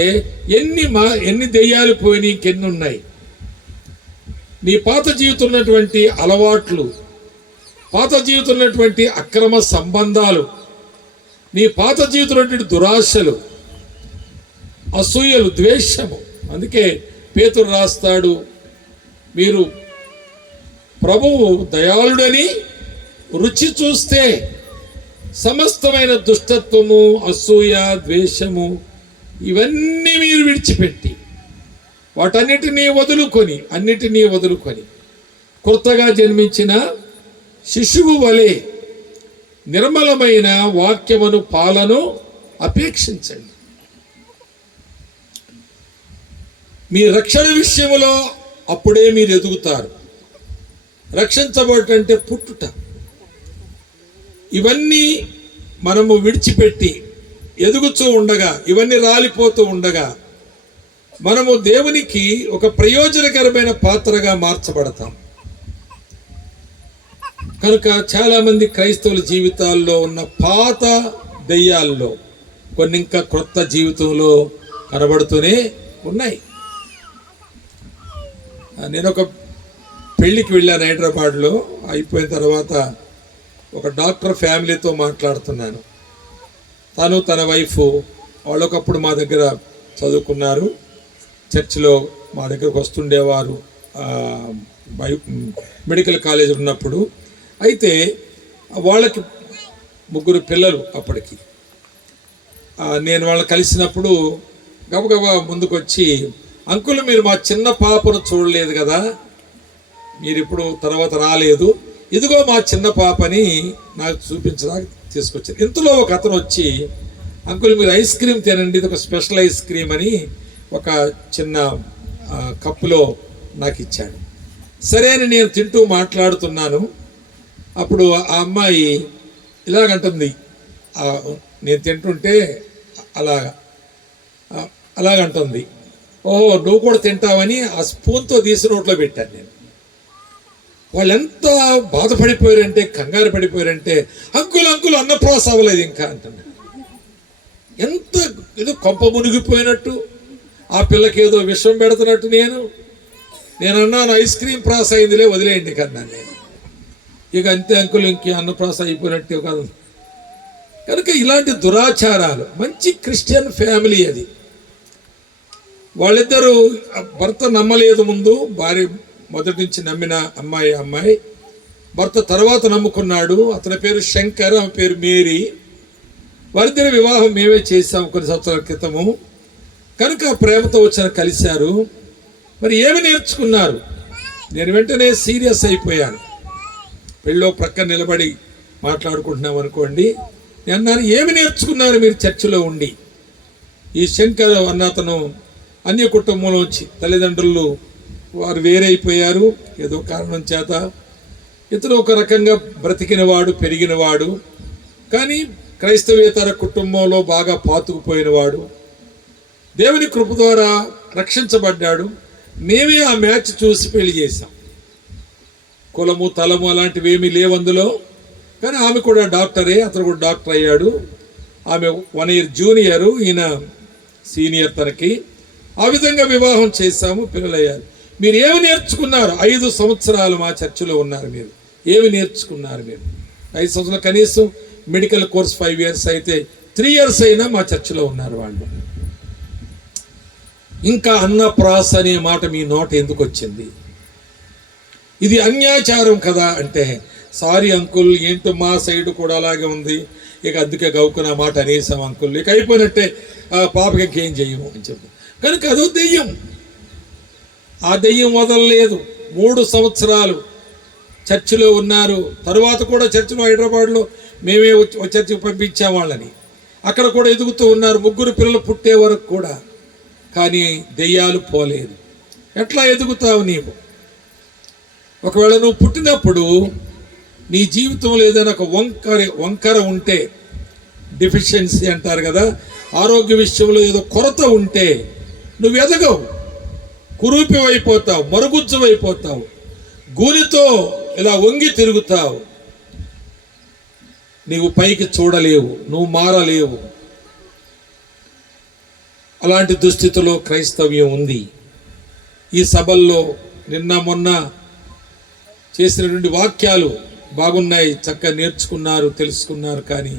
ఎన్ని దెయ్యాలు పోయినాయి, ఇంకెన్ని ఉన్నాయి? నీ పాత జీవితం ఉన్నటువంటి అలవాట్లు, పాత జీవితం ఉన్నటువంటి అక్రమ సంబంధాలు, నీ పాత జీవితం ఉన్నటువంటి దురాశలు, అసూయలు, ద్వేషము. అందుకే పేతురు రాస్తాడు, మీరు ప్రభువు దయాళుడని రుచి చూస్తే సమస్తమైన దుష్టత్వము, అసూయ, ద్వేషము ఇవన్నీ మీరు విడిచిపెట్టి వాటన్నిటినీ వదులుకొని కొత్తగా జన్మించిన శిశువు వలె నిర్మలమైన వాక్యమును, పాలను అపేక్షించండి. మీ రక్షణ విషయంలో అప్పుడే మీరు ఎదుగుతారు. రక్షించబడటంటే పుట్టుట. ఇవన్నీ మనము విడిచిపెట్టి ఎదుగుతూ ఉండగా, ఇవన్నీ రాలిపోతూ ఉండగా మనము దేవునికి ఒక ప్రయోజనకరమైన పాత్రగా మార్చబడతాం. కనుక చాలామంది క్రైస్తవుల జీవితాల్లో ఉన్న పాత దెయ్యాల్లో కొన్ని ఇంకా క్రొత్త జీవితంలో కనబడుతూనే ఉన్నాయి. నేను ఒక పెళ్ళికి వెళ్ళాను హైదరాబాద్లో. అయిపోయిన తర్వాత ఒక డాక్టర్ ఫ్యామిలీతో మాట్లాడుతున్నాను. తన వైఫ్ వాళ్ళొకప్పుడు మా దగ్గర చదువుకున్నారు, చర్చిలో మా దగ్గరకు వస్తుండేవారు. మెడికల్ కాలేజ్ ఉన్నప్పుడు. అయితే వాళ్ళకి 3 పిల్లలు అప్పటికి. నేను వాళ్ళని కలిసినప్పుడు గబగబా ముందుకు వచ్చి, అంకుల్ మీరు మా చిన్న పాపను చూడలేదు కదా, మీరు ఇప్పుడు తర్వాత రాలేదు, ఇదిగో మా చిన్న పాపని నాకు చూపించడానికి తీసుకొచ్చారు. ఇంతలో ఒక అతను వచ్చి, అంకుల్ మీరు ఐస్ క్రీమ్ తినండి, ఇది ఒక స్పెషల్ ఐస్ క్రీమ్ అని ఒక చిన్న కప్పులో నాకు ఇచ్చాడు. సరే అని నేను తింటూ మాట్లాడుతున్నాను. అప్పుడు ఆ అమ్మాయి ఇలాగంటుంది, నేను తింటుంటే అలాగంటుంది, ఓహో నువ్వు కూడా తింటావని ఆ స్పూన్తో తీసి నోట్లో పెట్టాను నేను. వాళ్ళు ఎంత బాధపడిపోయారంటే, కంగారు పడిపోయారంటే, అంకుల్ అంకుల్ అన్నప్రాస అవ్వలేదు ఇంకా అంటున్నాను. ఎంత ఏదో కొంప మునిగిపోయినట్టు, ఆ పిల్లకి ఏదో విషం పెడుతున్నట్టు నేను అన్నాను, ఐస్ క్రీమ్ ప్రాస అయిందిలే వదిలేయండి కన్నాను నేను. ఇక అంతే అంకుల్ ఇంకే అన్నప్రాస అయిపోయినట్టే కాదు. కనుక ఇలాంటి దురాచారాలు, మంచి క్రిస్టియన్ ఫ్యామిలీ అది. వాళ్ళిద్దరూ భర్త నమ్మలేదు ముందు, భార్య మొదటి నుంచి నమ్మిన అమ్మాయి భర్త తర్వాత నమ్ముకున్నాడు. అతని పేరు శంకర్, ఆమె పేరు మేరీ. వారిద్దరి వివాహం మేమే చేసాము కొన్ని సంవత్సరాల క్రితము. కనుక ప్రేమతో వచ్చిన కలిశారు. మరి ఏమి నేర్చుకున్నారు? నేను వెంటనే సీరియస్ అయిపోయాను. పెళ్ళో ప్రక్కన నిలబడి మాట్లాడుకుంటున్నాం అనుకోండి. నేను అన్నాను, ఏమి నేర్చుకున్నారు మీరు చర్చిలో ఉండి? ఈ శంకర్ అన్న అతను అన్య కుటుంబంలోంచి, తల్లిదండ్రులు వారు వేరైపోయారు ఏదో కారణం చేత. ఇతను ఒక రకంగా బ్రతికినవాడు, పెరిగినవాడు, కానీ క్రైస్తవేతర కుటుంబంలో బాగా పాతుకుపోయినవాడు. దేవుని కృప ద్వారా రక్షించబడ్డాడు. మేమే ఆ మ్యాచ్ చూసి పెళ్లి చేశాం. కులము తలము అలాంటివి ఏమీ లేవు అందులో. కానీ ఆమె కూడా డాక్టరే, అతను కూడా డాక్టర్ అయ్యాడు. ఆమె 1 year జూనియరు, ఈయన సీనియర్ తనకి. ఆ విధంగా వివాహం చేశాము, పిల్లలయ్యారు. మీరు ఏమి నేర్చుకున్నారు? 5 సంవత్సరాలు మా చర్చిలో ఉన్నారు. మీరు ఏమి నేర్చుకున్నారు? మీరు 5 సంవత్సరాలు, కనీసం మెడికల్ కోర్స్ 5 years అయితే 3 years అయినా మా చర్చిలో ఉన్నారు వాళ్ళు. ఇంకా అన్నప్రాస అనే మాట మీ నోట ఎందుకు వచ్చింది? ఇది అన్యాచారం కదా అంటే, సారీ అంకుల్, ఏంటో మా సైడ్ కూడా అలాగే ఉంది, ఇక అందుకే గౌకున్న మాట అనేసాం అంకుల్, ఇక అయిపోయినట్టే, పాపకి ఇంకేం చెయ్యము అని చెప్పి. కనుక అదో దెయ్యం. ఆ దెయ్యం వదలలేదు. 3 సంవత్సరాలు చర్చిలో ఉన్నారు. తరువాత కూడా చర్చిలో హైదరాబాద్లో మేమే చర్చికి పంపించాం వాళ్ళని. అక్కడ కూడా ఎదుగుతూ ఉన్నారు, 3 పిల్లలు పుట్టే వరకు కూడా. కానీ దెయ్యాలు పోలేదు. ఎట్లా ఎదుగుతావు నీవు? ఒకవేళ నువ్వు పుట్టినప్పుడు నీ జీవితంలో ఏదైనా ఒక వంకర ఉంటే, డెఫిషియన్సీ అంటారు కదా, ఆరోగ్య విషయంలో ఏదో కొరత ఉంటే నువ్వు ఎదగవు, కురూపివైపోతావు, మరుగుజ్జువైపోతావు, గూనితో ఇలా వంగి తిరుగుతావు. నీవు పైకి చూడలేవు, నువ్వు మారలేవు. అలాంటి దుస్థితిలో క్రైస్తవ్యం ఉంది. ఈ సభల్లో నిన్న మొన్న చేసినటువంటి వాక్యాలు బాగున్నాయి, చక్కగా నేర్చుకున్నారు, తెలుసుకున్నారు. కానీ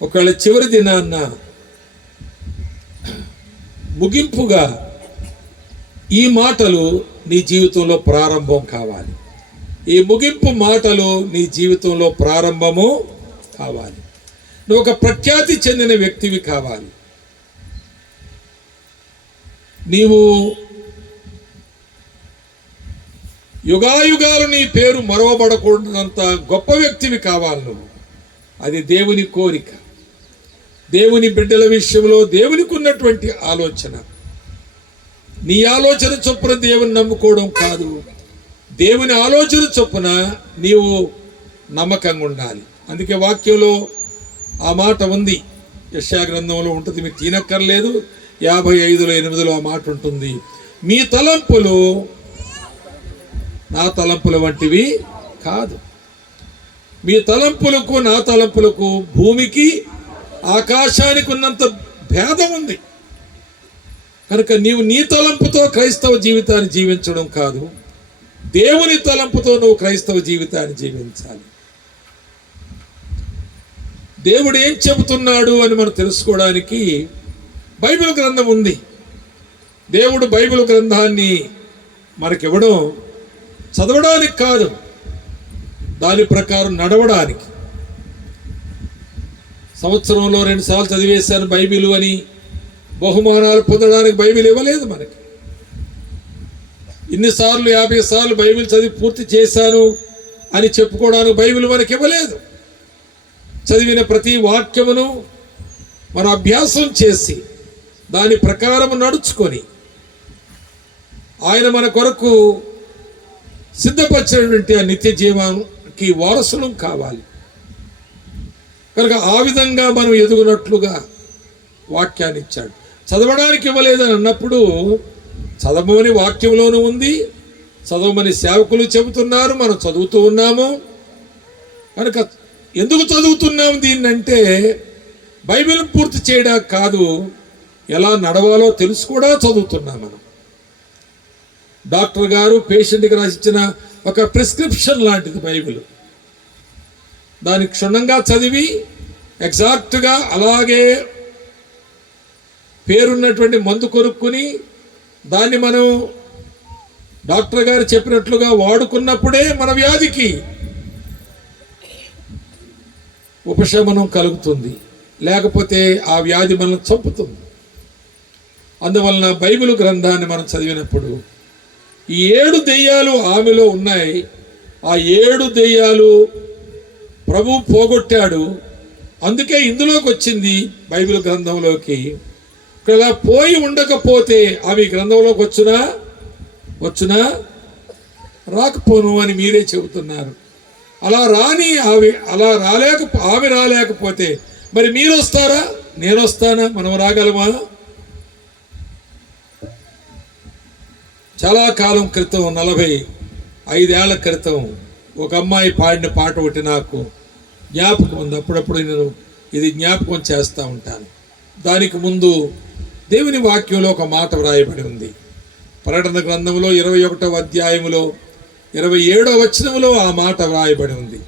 ఒకవేళ చివరి దినాన్న ముగింపుగా ఈ మాటలు నీ జీవితంలో ప్రారంభం కావాలి. ఈ ముగింపు మాటలు నీ జీవితంలో ప్రారంభము కావాలి. నువ్వు ఒక ప్రఖ్యాతి చెందిన వ్యక్తివి కావాలి. నీవు యుగాయుగాలు నీ పేరు మరవబడకూడనంత గొప్ప వ్యక్తివి కావాలి నువ్వు. అది దేవుని కోరిక. దేవుని బిడ్డల విషయంలో దేవునికి ఉన్నటువంటి ఆలోచన. నీ ఆలోచన చొప్పున దేవుని నమ్ముకోవడం కాదు, దేవుని ఆలోచన చొప్పున నీవు నమ్మకంగా ఉండాలి. అందుకే వాక్యంలో ఆ మాట ఉంది, యెషయా గ్రంథంలో ఉంటుంది, మీరు తినక్కర్లేదు. 55:8 ఆ మాట ఉంటుంది, మీ తలంపులు నా తలంపుల వంటివి కాదు. మీ తలంపులకు నా తలంపులకు భూమికి ఆకాశానికి ఉన్నంత భేదం ఉంది. కనుక నీవు నీ తలంపుతో క్రైస్తవ జీవితాన్ని జీవించడం కాదు, దేవుని తలంపుతో నువ్వు క్రైస్తవ జీవితాన్ని జీవించాలి. దేవుడు ఏం చెబుతున్నాడు అని మనం తెలుసుకోవడానికి బైబిల్ గ్రంథం ఉంది. దేవుడు బైబిల్ గ్రంథాన్ని మనకివ్వడం చదవడానికి కాదు, దాని ప్రకారం నడవడానికి. సంవత్సరంలో 2 సార్లు చదివేశాను బైబిల్ అని బహుమానాలు పొందడానికి బైబిల్ ఇవ్వలేదు మనకి. ఇన్నిసార్లు 50 సార్లు బైబిల్ చదివి పూర్తి చేశాను అని చెప్పుకోవడానికి బైబిల్ మనకి ఇవ్వలేదు. చదివిన ప్రతి వాక్యమును మనం అభ్యాసం చేసి దాని ప్రకారం నడుచుకొని ఆయన మన కొరకు సిద్ధపరిచినటువంటి ఆ నిత్య జీవానికి వారసులం కావాలి. కనుక ఆ విధంగా మనం ఎదుగునట్లుగా వాక్యాన్ని ఇచ్చాడు. చదవడానికి ఇవ్వలేదని అన్నప్పుడు చదవమని వాక్యంలోనూ ఉంది, చదవమని సేవకులు చెబుతున్నారు, మనం చదువుతూ ఉన్నాము. కనుక ఎందుకు చదువుతున్నాము దీన్నంటే బైబిల్ పూర్తి చేయడానికి కాదు, ఎలా నడవాలో తెలుసు కూడా చదువుతున్నాం మనం. డాక్టర్ గారు పేషెంట్కి రాసిచ్చిన ఒక ప్రిస్క్రిప్షన్ లాంటిది బైబిల్. దాన్ని క్షుణ్ణంగా చదివి ఎగ్జాక్ట్గా అలాగే పేరున్నటువంటి మందు కొనుక్కుని దాన్ని మనం డాక్టర్ గారు చెప్పినట్లుగా వాడుకున్నప్పుడే మన వ్యాధికి ఉపశమనం కలుగుతుంది, లేకపోతే ఆ వ్యాధి మనల్ని చంపుతుంది. అందువలన బైబిల్ గ్రంథాన్ని మనం చదివినప్పుడు ఈ 7 దెయ్యాలు ఆమెలో ఉన్నాయి. ఆ 7 దెయ్యాలు ప్రభు పోగొట్టాడు, అందుకే ఇందులోకి వచ్చింది బైబిల్ గ్రంథంలోకి. ఇలా పోయి ఉండకపోతే అవి గ్రంథంలోకి వచ్చునా రాకపోను అని మీరే చెబుతున్నారు. ఆమె రాలేకపోతే మరి మీరు వస్తారా, నేను వస్తానా, మనం రాగలమా? చాలా కాలం క్రితం 45 ఏళ్ల క్రితం ఒక అమ్మాయి పాడిన పాట ఒకటి నాకు జ్ఞాపకం ఉంది. అప్పుడప్పుడు నేను ఇది జ్ఞాపకం చేస్తూ ఉంటాను. దానికి ముందు దేవుని వాక్యంలో ఒక మాట వ్రాయబడి ఉంది. ప్రకటన గ్రంథంలో 21వ అధ్యాయములో 27వ వచనములో ఆ మాట వ్రాయబడి ఉంది.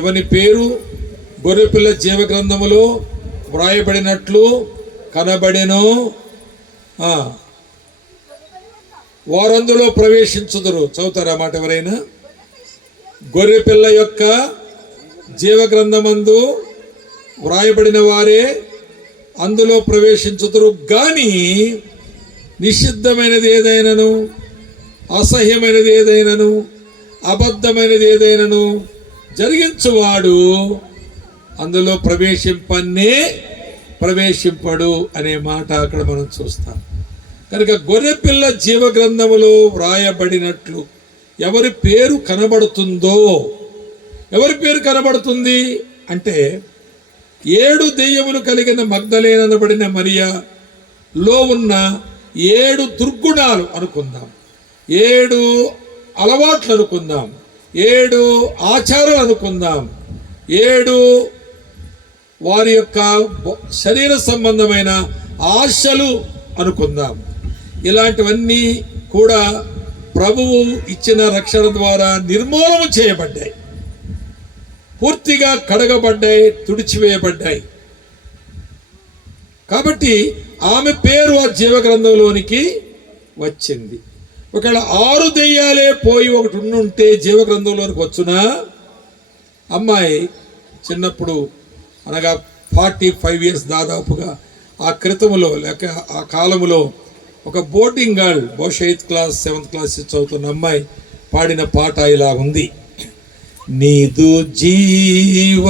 ఎవని పేరు గొర్రెపిల్ల జీవ గ్రంథములో వ్రాయబడినట్లు కనబడెనో వారందులో ప్రవేశించుదురు. చదువుతారా మాట ఎవరైనా? గొర్రెపిల్ల యొక్క జీవ గ్రంథమందు వ్రాయబడిన వారే అందులో ప్రవేశించుదురు. కానీ నిషిద్ధమైనది ఏదైనాను, అసహ్యమైనది ఏదైనాను, అబద్ధమైనది ఏదైనాను జరిగించువాడు అందులో ప్రవేశింపడు అనే మాట అక్కడ మనం చూస్తాం. కనుక గొర్రెపిల్ల జీవ గ్రంథములో వ్రాయబడినట్లు ఎవరి పేరు కనబడుతుందో, ఎవరి పేరు కనబడుతుంది అంటే 7 దెయ్యములు కలిగిన మగ్దలేనబడిన మరియలో ఉన్న 7 దుర్గుణాలు అనుకుందాం, 7 అలవాట్లు అనుకుందాం, 7 ఆచారాలు అనుకుందాం, 7 వారి యొక్క శరీర సంబంధమైన ఆశలు అనుకుందాం. ఇలాంటివన్నీ కూడా ప్రభువు ఇచ్చిన రక్షణ ద్వారా నిర్మూలన చేయబడ్డాయి, పూర్తిగా కడగబడ్డాయి, తుడిచివేయబడ్డాయి. కాబట్టి ఆమె పేరు ఆ జీవగ్రంథంలోనికి వచ్చింది. ఒకవేళ 6 దెయ్యాలే పోయి ఒకటి ఉండుంటే జీవగ్రంథంలోనికి వచ్చునా? అమ్మాయి చిన్నప్పుడు అనగా 45 years దాదాపుగా ఆ క్రితములో లేక ఆ కాలములో ఒక బోర్డింగ్ గర్ల్, బహుశా 8th class 7th class చదువుతున్న అమ్మాయి పాడిన పాట ఇలా ఉంది. నీదు జీవ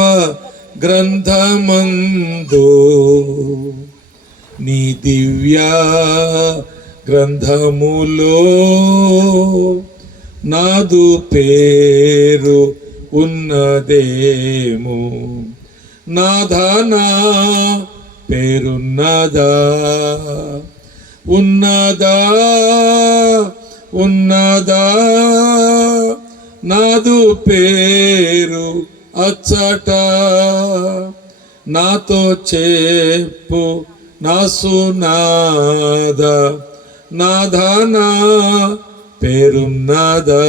గ్రంథమందు నీ దివ్య గ్రంథములో నాదు పేరు ఉన్నదేమో, నాథా నా పేరున్నదా, ఉన్నదా నాదు పేరు అచ్చట, నాతో చెప్పు నా సునాద, నాథా నా పేరున్నదా.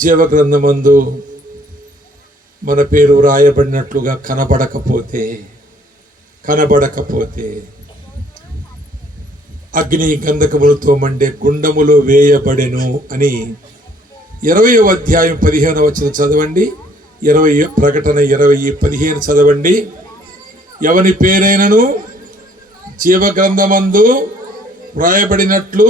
జీవగ్రంథమందు మన పేరు వ్రాయబడినట్లుగా కనబడకపోతే అగ్ని గంధకములతో మండే గుండములో వేయబడెను అని 20వ అధ్యాయం 15వ వచనం చదవండి. 20 ప్రకటన 20:15 చదవండి. ఎవని పేరైనను జీవగ్రంథమందు వ్రాయబడినట్లు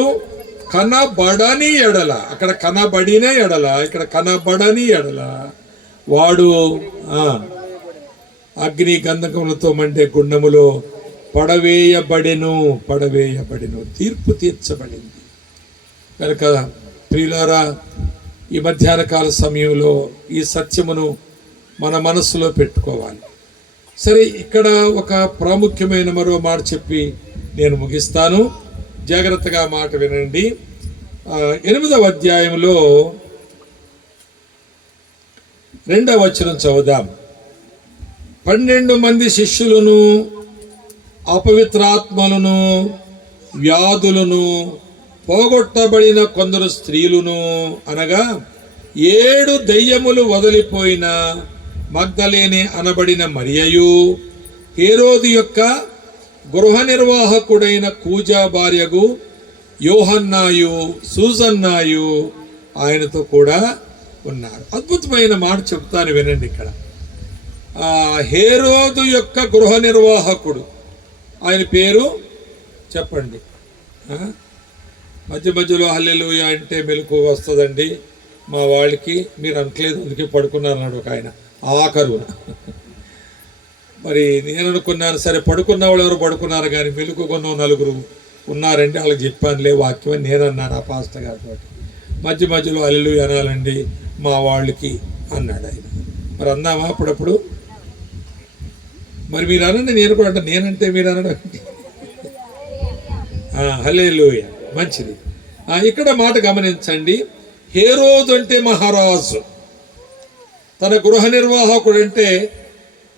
కనబడని ఎడల, అక్కడ కనబడిన ఎడల, ఇక్కడ కనబడని ఎడల వాడు అగ్ని గంధకములతో మండే గుండములో పడవేయబడెను. తీర్పు తీర్చబడింది. కనుక ప్రియులారా, ఈ మధ్యాహ్న కాల సమయంలో ఈ సత్యమును మన మనస్సులో పెట్టుకోవాలి. సరే, ఇక్కడ ఒక ప్రాముఖ్యమైన మరో మాట చెప్పి నేను ముగిస్తాను. జాగ్రత్తగా మాట వినండి. 8వ అధ్యాయంలో 2వ వచనం చదువుదాం. 12 మంది శిష్యులను, అపవిత్రాత్మలను, వ్యాధులను, పోగొట్టబడిన కొందరు స్త్రీలను, అనగా 7 దెయ్యములు వదిలిపోయిన మగ్దలేనే అనబడిన మరియయు, హేరోదు యొక్క గృహ నిర్వాహకుడైన కూజా భార్యగు యోహన్నాయు, సూజన్నాయు ఆయనతో కూడా ఉన్నారు. అద్భుతమైన మాట చెప్తాను, వినండి. ఇక్కడ హేరోదు యొక్క గృహ నిర్వాహకుడు, ఆయన పేరు చెప్పండి. మధ్యలో హల్లెలూయా అంటే మెలకు వస్తుందండి మా వాళ్ళకి. మీరు అనట్లేదు, అందుకే పడుకున్నారు అన్నాడు ఒక ఆయన ఆఖరు. మరి నేను అనుకున్నాను, సరే పడుకున్న వాళ్ళు ఎవరు పడుకున్నారు, కానీ మెలకు కొన్న 4 ఉన్నారండి, వాళ్ళకి చెప్పానులే వాక్యం అని నేను అన్నాను ఆ పాస్టర్ గారితో. మధ్యలో హల్లెలూయా అనాలండి మా వాళ్ళకి అన్నాడు ఆయన. మరి అందామా అప్పుడప్పుడు? మరి మీరు అనండి, నేను కూడా అంటే నేనంటే మీరు అనడం. హల్లెలూయా, మంచిది. ఇక్కడ మాట గమనించండి. హేరోదు అంటే మహారాజు, తన గృహ నిర్వాహకుడు అంటే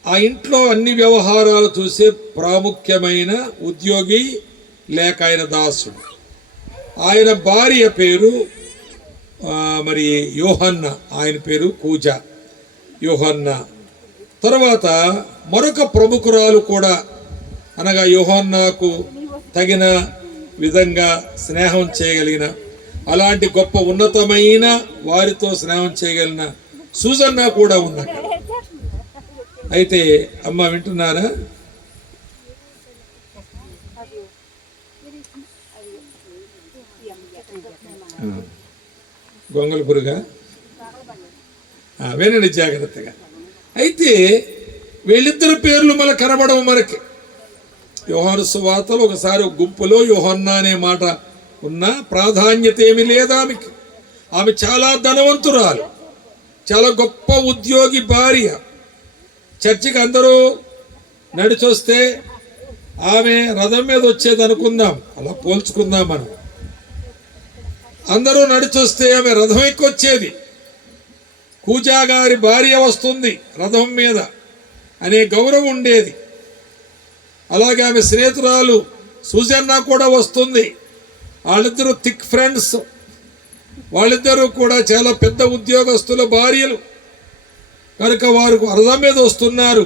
ఆ ఇంట్లో అన్ని వ్యవహారాలు చూసే ప్రాముఖ్యమైన ఉద్యోగి, లేక ఆయన దాసుడు. ఆయన భార్య పేరు మరి యోహన్న, ఆయన పేరు కూజా యోహన్న. తర్వాత మరొక ప్రముఖురాలు కూడా, అనగా యోహన్నాకు తగిన విధంగా స్నేహం చేయగలిగిన, అలాంటి గొప్ప ఉన్నతమైన వారితో స్నేహం చేయగలిగిన సూజన్న కూడా ఉంది అక్కడ. అయితే అమ్మ వింటున్నారా? గొంగళ పురుగా వినండి జాగ్రత్తగా. అయితే వీళ్ళిద్దరు పేర్లు మన కనబడవు మనకి. యోహాను సువార్తలో ఒకసారి గుంపులో యోహన్నా అనే మాట ఉన్న ప్రాధాన్యత ఏమి లేదు ఆమెకి. ఆమె చాలా ధనవంతురాలు, చాలా గొప్ప ఉద్యోగి భార్య. చర్చికి అందరూ నడిచొస్తే ఆమె రథం మీద వచ్చేది అనుకుందాం, అలా పోల్చుకుందాం మనం. అందరూ నడిచొస్తే ఆమె రథం ఎక్కొచ్చేది. కూజా గారి భార్య వస్తుంది రథం మీద అనే గౌరవం ఉండేది. అలాగే ఆమె స్నేహితురాలు సూజన్న కూడా వస్తుంది. వాళ్ళిద్దరూ థిక్ ఫ్రెండ్స్. వాళ్ళిద్దరూ కూడా చాలా పెద్ద ఉద్యోగస్తుల భార్యలు కనుక వారు రథం మీద వస్తున్నారు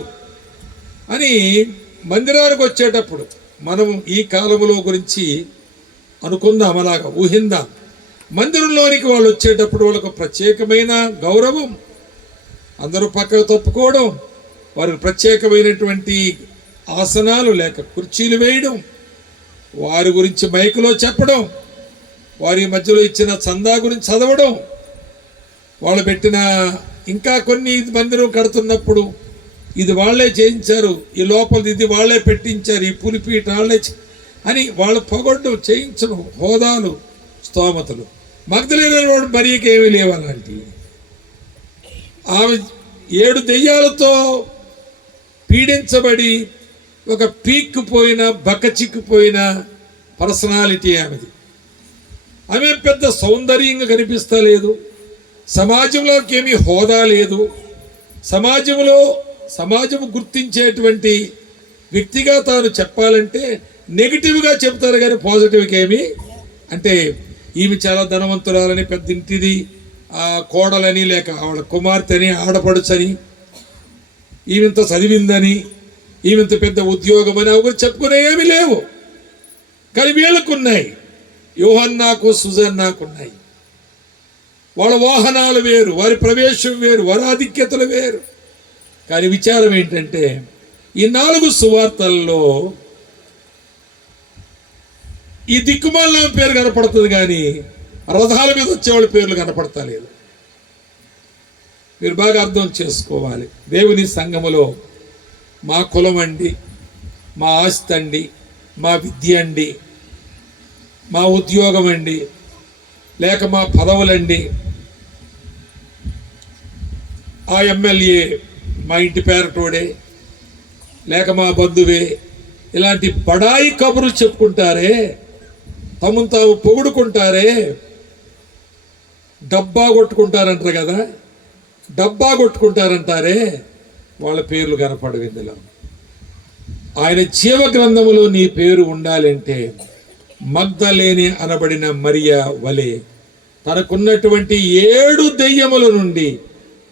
అని మందిరానికి వచ్చేటప్పుడు మనం ఈ కాలంలో గురించి అనుకుందాం, అలాగా ఊహిందాం. మందిరంలోనికి వాళ్ళు వచ్చేటప్పుడు వాళ్ళకు ప్రత్యేకమైన గౌరవం, అందరూ పక్కకు తప్పుకోవడం, వారికి ప్రత్యేకమైనటువంటి ఆసనాలు లేక కుర్చీలు వేయడం, వారి గురించి మైకులో చెప్పడం, వారి మధ్యలో ఇచ్చిన చందా గురించి చదవడం, వాళ్ళు పెట్టిన ఇంకా కొన్ని మందిరం కడుతున్నప్పుడు ఇది వాళ్ళే చేయించారు, ఈ లోపల ఇది వాళ్ళే పెట్టించారు, ఈ పులిపీట వాళ్ళే అని వాళ్ళు పొగడ్డం, చేయించడం, హోదాలు, స్తోమతలు. మగ్దలేని వాడు మరియకి ఏమీ లేవు అలాంటి. ఆమె 7 దెయ్యాలతో పీడించబడి ఒక పీక్కుపోయిన బక్కచిక్కుపోయిన పర్సనాలిటీ ఆమెది. ఆమె పెద్ద సౌందర్యంగా కనిపిస్తలేదు, సమాజంలోకి ఏమీ హోదా లేదు, సమాజము గుర్తించేటువంటి వ్యక్తిగా తాను చెప్పాలంటే నెగిటివ్గా చెప్తారు కానీ పాజిటివ్గా ఏమి, అంటే ఈమె చాలా ధనవంతురాలని, పెద్దింటిది కోడలని, లేక ఆవిడ కుమార్తె అని, ఆడపడుచని, ఈమెంత చదివిందని, ఈమెంత పెద్ద ఉద్యోగం అని అవి చెప్పుకునే ఏమీ లేవు. కానీ వీళ్ళకున్నాయి, యోహన్నాకు సుజన్నాకు ఉన్నాయి. వాళ్ళ వాహనాలు వేరు, వారి ప్రవేశం వేరు, వారి ఆధిక్యతలు వేరు. కానీ విచారం ఏంటంటే ఈ 4 సువార్తల్లో ఈ దిక్కుమాల పేరు కనపడుతుంది, కానీ రథాల మీద వచ్చేవాళ్ళ పేర్లు కనపడతా లేదు. మీరు బాగా అర్థం చేసుకోవాలి. దేవుని సంఘములో మా కులం అండి, మా ఆస్తి అండి, మా విద్య అండి, మా ఉద్యోగం అండి, లేక మా పదవులండి, ఆ ఎమ్మెల్యే మా ఇంటి పేరటోడే, లేక మా బంధువే, ఇలాంటి బడాయి కబుర్లు చెప్పుకుంటారే, తమను తాము పొగుడుకుంటారే, డబ్బా కొట్టుకుంటారంటారు కదా, డబ్బా కొట్టుకుంటారంటారే, వాళ్ళ పేర్లు కనపడవు ఇందులో. ఆయన జీవ గ్రంథములో నీ పేరు ఉండాలంటే మగ్దలేని అనబడిన మరియ వలె తనకున్నటువంటి 7 దెయ్యముల నుండి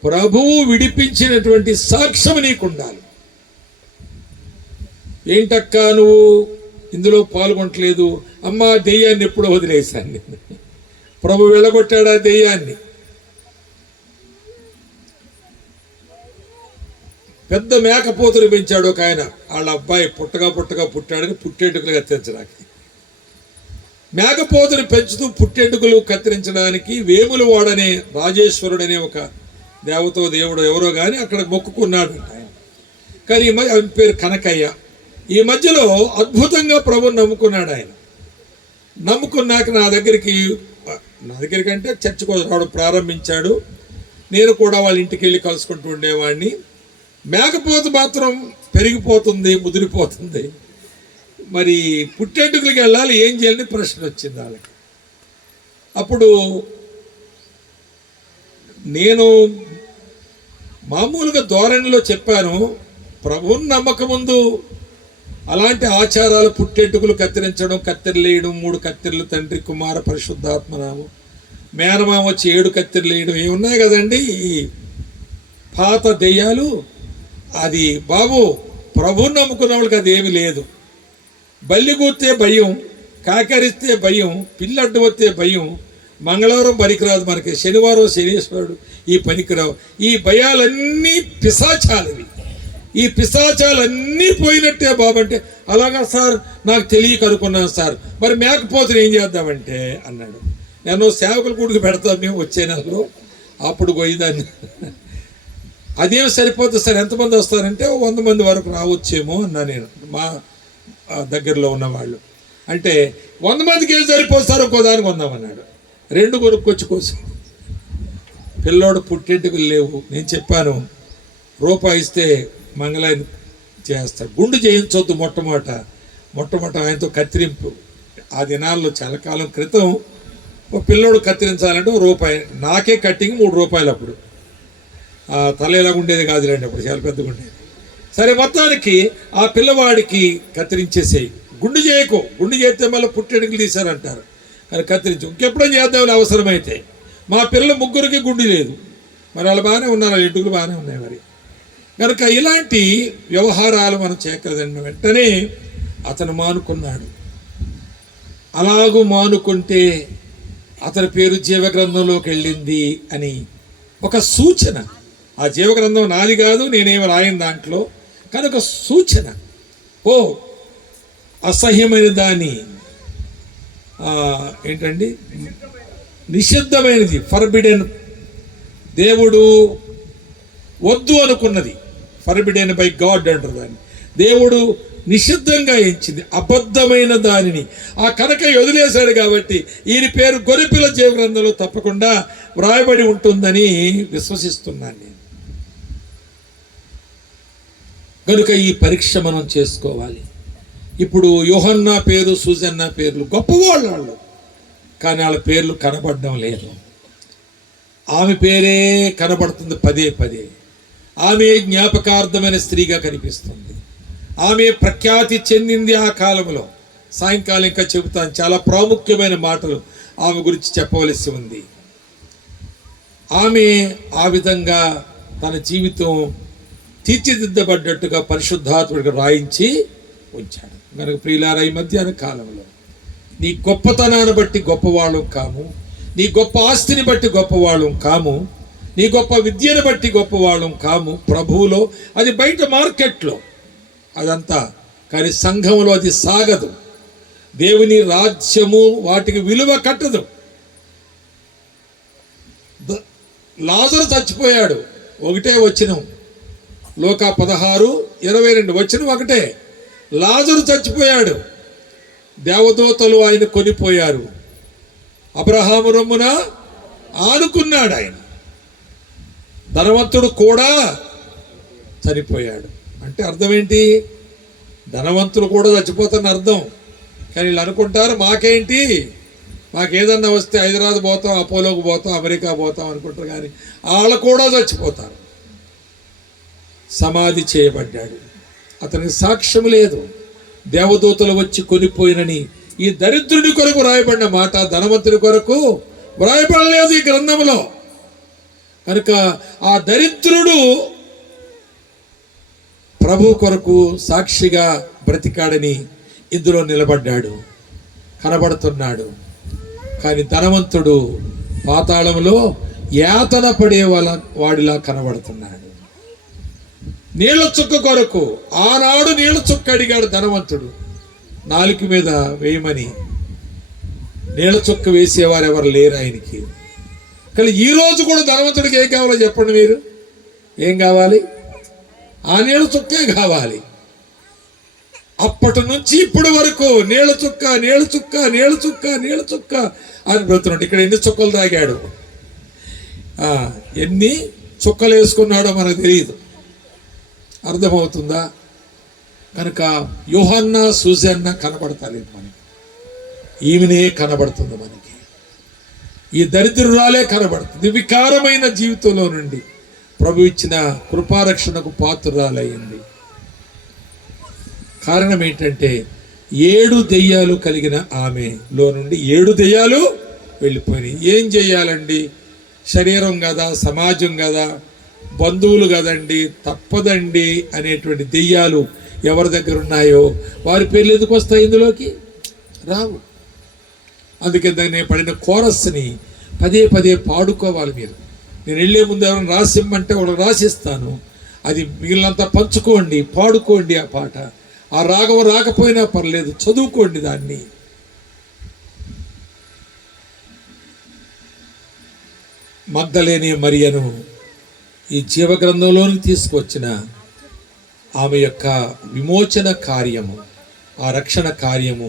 ప్రభువు విడిపించినటువంటి సాక్ష్యం నీకు ఉండాలి. ఏంటక్క నువ్వు ఇందులో పాల్గొనట్లేదు? అమ్మా, దెయ్యాన్ని ఎప్పుడో వదిలేశాను నేను. ప్రభు వెళ్ళగొట్టాడా దెయ్యాన్ని? పెద్ద మేకపోతులు పెంచాడు ఒక ఆయన. వాళ్ళ అబ్బాయి పుట్టగా పుట్టాడని పుట్టెంటుకలు కత్తిరించడానికి, మేకపోతుని పెంచుతూ పుట్టెంటుకలు కత్తిరించడానికి వేములు వాడనే రాజేశ్వరుడనే ఒక దేవతో దేవుడు ఎవరో కానీ అక్కడ మొక్కుకున్నాడు ఆయన. కానీ ఆయన పేరు కనకయ్య. ఈ మధ్యలో అద్భుతంగా ప్రభుని నమ్ముకున్నాడు ఆయన. నమ్ముకున్నాక నా దగ్గరికి అంటే చర్చకు రావడం ప్రారంభించాడు. నేను కూడా వాళ్ళ ఇంటికి వెళ్ళి కలుసుకుంటూ ఉండేవాడిని. మేకపోతు మాత్రం పెరిగిపోతుంది, ముదిరిపోతుంది. మరి పుట్టెంటుకలకి వెళ్ళాలి, ఏం చేయాలని ప్రశ్న వచ్చింది వాళ్ళకి. అప్పుడు నేను మామూలుగా ధోరణిలో చెప్పాను, ప్రభువుని నమ్మక ముందు అలాంటి ఆచారాలు, పుట్టెంటుకలు కత్తిరించడం, కత్తెరలేయడం, 3 కత్తెరలు తండ్రి కుమార పరిశుద్ధాత్మనామం, మేనమామ వచ్చి 7 కత్తెరలు వేయడం, ఏమున్నాయి కదండి ఈ పాత దెయ్యాలు. అది బాబు ప్రభువుని నమ్ముకున్న వాళ్ళకి అది ఏమి లేదు. బల్లి కూస్తే భయం, కాకరిస్తే భయం, పిల్లి అడ్డు వస్తే భయం, మంగళవారం పనికిరాదు మనకి, శనివారం శనీశ్వరుడు ఈ పనికిరావు. ఈ భయాలన్నీ పిశాచాలవి. ఈ పిశాచాలన్నీ పోయినట్టే బాబు అంటే, అలాగా సార్ నాకు తెలియక అనుకున్నాను సార్. మరి మేకపోతులు ఏం చేద్దామంటే అన్నాడు. నేను సేవకుల కూడికి పెడతాను మేము వచ్చే నెలలో, అప్పుడు పోయిదాన్ని. అదేం సరిపోతుంది సార్, ఎంతమంది వస్తారంటే 100 మంది వరకు రావచ్చేమో అన్నా నేను, మా దగ్గరలో ఉన్నవాళ్ళు. అంటే 100 మందికి ఏం సరిపోతారు, ఇంకో దానికి కొందామన్నాడు. 2 కొనుక్కొచ్చి కోసం. పిల్లోడు పుట్టెంటుకలు లేవు. నేను చెప్పాను, రూపాయి ఇస్తే మంగళాన్ని చేస్తాడు. గుండు చేయించొద్దు మొట్టమొదట ఆయనతో కత్తిరింపు. ఆ దినాల్లో చాలా కాలం క్రితం ఒక పిల్లోడు కత్తిరించాలంటే రూపాయి. నాకే కట్టింగ్ 3 రూపాయలు. అప్పుడు తల ఎలాగ ఉండేది కాదులేండి, అప్పుడు చాలా పెద్దగా ఉండేది. సరే, మొత్తానికి ఆ పిల్లవాడికి కత్తిరించేసేయి, గుండు చేయకు. గుండు చేస్తే మళ్ళీ పుట్టెంటుకలు తీశారంటారు. కానీ కత్తిరించు, ఇంకెప్పుడో చేద్దామని అవసరమైతే. మా పిల్లలు 3కి గుండు లేదు, మరి వాళ్ళు బాగానే ఉన్నారు, వాళ్ళ ఎంటుకలు బాగానే ఉన్నాయి. మరి కనుక ఇలాంటి వ్యవహారాలు మనం చేయకూడదన్న వెంటనే అతను మానుకున్నాడు. అలాగూ మానుకుంటే అతని పేరు జీవగ్రంథంలోకి వెళ్ళింది అని ఒక సూచన. ఆ జీవగ్రంథం నాది కాదు, నేనేమి రాయను దాంట్లో, కానీ ఒక సూచన. ఓ అసహ్యమైన దాన్ని ఏంటండి, నిషిద్ధమైనది, ఫర్బిడెన్, దేవుడు వద్దు అనుకున్నది, ఫర్బిడెన్ బై గాడ్ అంటారు దాన్ని. దేవుడు నిషిద్ధంగా ఎంచింది అబద్ధమైన దానిని ఆ కనకయ్య వదిలేశాడు. కాబట్టి ఈయన పేరు గొర్రెపిల్ల జీవగ్రంథంలో తప్పకుండా వ్రాయబడి ఉంటుందని విశ్వసిస్తున్నాను నేను. కనుక ఈ పరీక్ష మనం చేసుకోవాలి. ఇప్పుడు యోహన్నా పేరు, సూజన్న పేర్లు గొప్పవాళ్ళు, కానీ వాళ్ళ పేర్లు కనబడడం లేదు. ఆమె పేరే కనబడుతుంది పదే. ఆమె జ్ఞాపకార్థమైన స్త్రీగా కనిపిస్తుంది. ఆమె ప్రఖ్యాతి చెందింది ఆ కాలంలో. సాయంకాలం ఇంకా చెబుతాను, చాలా ప్రాముఖ్యమైన మాటలు ఆమె గురించి చెప్పవలసి ఉంది. ఆమె ఆ విధంగా తన జీవితం తీర్చిదిద్దబడ్డట్టుగా పరిశుద్ధాత్ముడికి రాయించి ఉంచాడు. కనుక ప్రియులారా, ఈ మధ్యాహ్న కాలంలో నీ గొప్పతనాన్ని బట్టి గొప్పవాళ్ళం కాము, నీ గొప్ప ఆస్తిని బట్టి గొప్పవాళ్ళం కాము, నీ గొప్ప విద్యను బట్టి గొప్పవాళ్ళం కాము ప్రభువులో. అది బయట మార్కెట్లో అదంతా, కానీ సంఘంలో అది సాగదు. దేవుని రాజ్యము వాటికి విలువ కట్టదు. లాజరు చచ్చిపోయాడు, ఒకటే వచనం, లూకా 16:22 వచనం ఒకటే. లాజరు చచ్చిపోయాడు, దేవదూతలు ఆయన కొనిపోయారు, అబ్రహాము రొమ్మున ఆనుకున్నాడు ఆయన. ధనవంతుడు కూడా చనిపోయాడు. అంటే అర్థం ఏంటి? ధనవంతులు కూడా చచ్చిపోతారని అర్థం. కానీ వీళ్ళు అనుకుంటారు మాకేంటి, మాకేదన్నా వస్తే హైదరాబాద్ పోతాం, అపోలోకి పోతాం, అమెరికా పోతాం అనుకుంటారు. కానీ వాళ్ళు కూడా చచ్చిపోతారు. సమాధి చేయబడ్డాడు, అతనికి సాక్ష్యం లేదు. దేవదూతలు వచ్చి కొనిపోయినని ఈ దరిద్రుడి కొరకు వ్రాయబడిన మాట ధనవంతుడి కొరకు వ్రాయబడలేదు ఈ గ్రంథంలో. కనుక ఆ దరిద్రుడు ప్రభు కొరకు సాక్షిగా బ్రతికాడని ఇందులో నిలబడ్డాడు, కనబడుతున్నాడు. కానీ ధనవంతుడు పాతాళంలో యాతన పడే వాడిలా కనబడుతున్నాడు. నీళ్ల చుక్క కొరకు ఆనాడు నీళ్ల చుక్క అడిగాడు ధనవంతుడు, నాలుక మీద వేయమని. నీళ్ల చుక్క వేసేవారు ఎవరు లేరు ఆయనకి. కానీ ఈరోజు కూడా ధనవంతుడికి ఏం కావాలో చెప్పండి మీరు? ఏం కావాలి? ఆ నీళ్ల చుక్కే కావాలి. అప్పటి నుంచి ఇప్పటి వరకు నీళ్ల చుక్క, నీళ్ల చుక్క, నీళ్ల చుక్క, నీళ్ల చుక్క అని బ్రతున్నాడు. ఇక్కడ ఎన్ని చుక్కలు తాగాడు, ఎన్ని చుక్కలు వేసుకున్నాడో మనకు తెలియదు. అర్థమవుతుందా? కనుక యోహన్న సూజన్న కనబడతాలేదు మనకి, ఈమెనే కనబడుతుంది మనకి. ఈ దరిద్రురాలే కనబడుతుంది. వికారమైన జీవితంలో నుండి ప్రభు ఇచ్చిన కృపారక్షణకు పాత్రురాలయ్యింది. కారణం ఏంటంటే 7 దెయ్యాలు కలిగిన ఆమెలో నుండి 7 దెయ్యాలు వెళ్ళిపోయినాయి. ఏం చెయ్యాలండి? శరీరం కదా, సమాజం కదా, బంధువులు కదండి, తప్పదండి అనేటువంటి దెయ్యాలు ఎవరి దగ్గర ఉన్నాయో వారి పేర్లు ఎందుకు వస్తాయి? ఇందులోకి రావు. అందుకే నేను పడిన కోరస్ని పదే పదే పాడుకోవాలి మీరు. నేను వెళ్ళే ముందు ఎవరైనా రాసిమ్మంటే వాళ్ళకి రాసిస్తాను, అది మిగిలినంతా పంచుకోండి, పాడుకోండి. ఆ పాట, ఆ రాగం రాకపోయినా పర్లేదు, చదువుకోండి దాన్ని. మగ్దలేనే మరియను ఈ జీవగ్రంథంలోనికి తీసుకొచ్చిన ఆమె యొక్క విమోచన కార్యము, ఆ రక్షణ కార్యము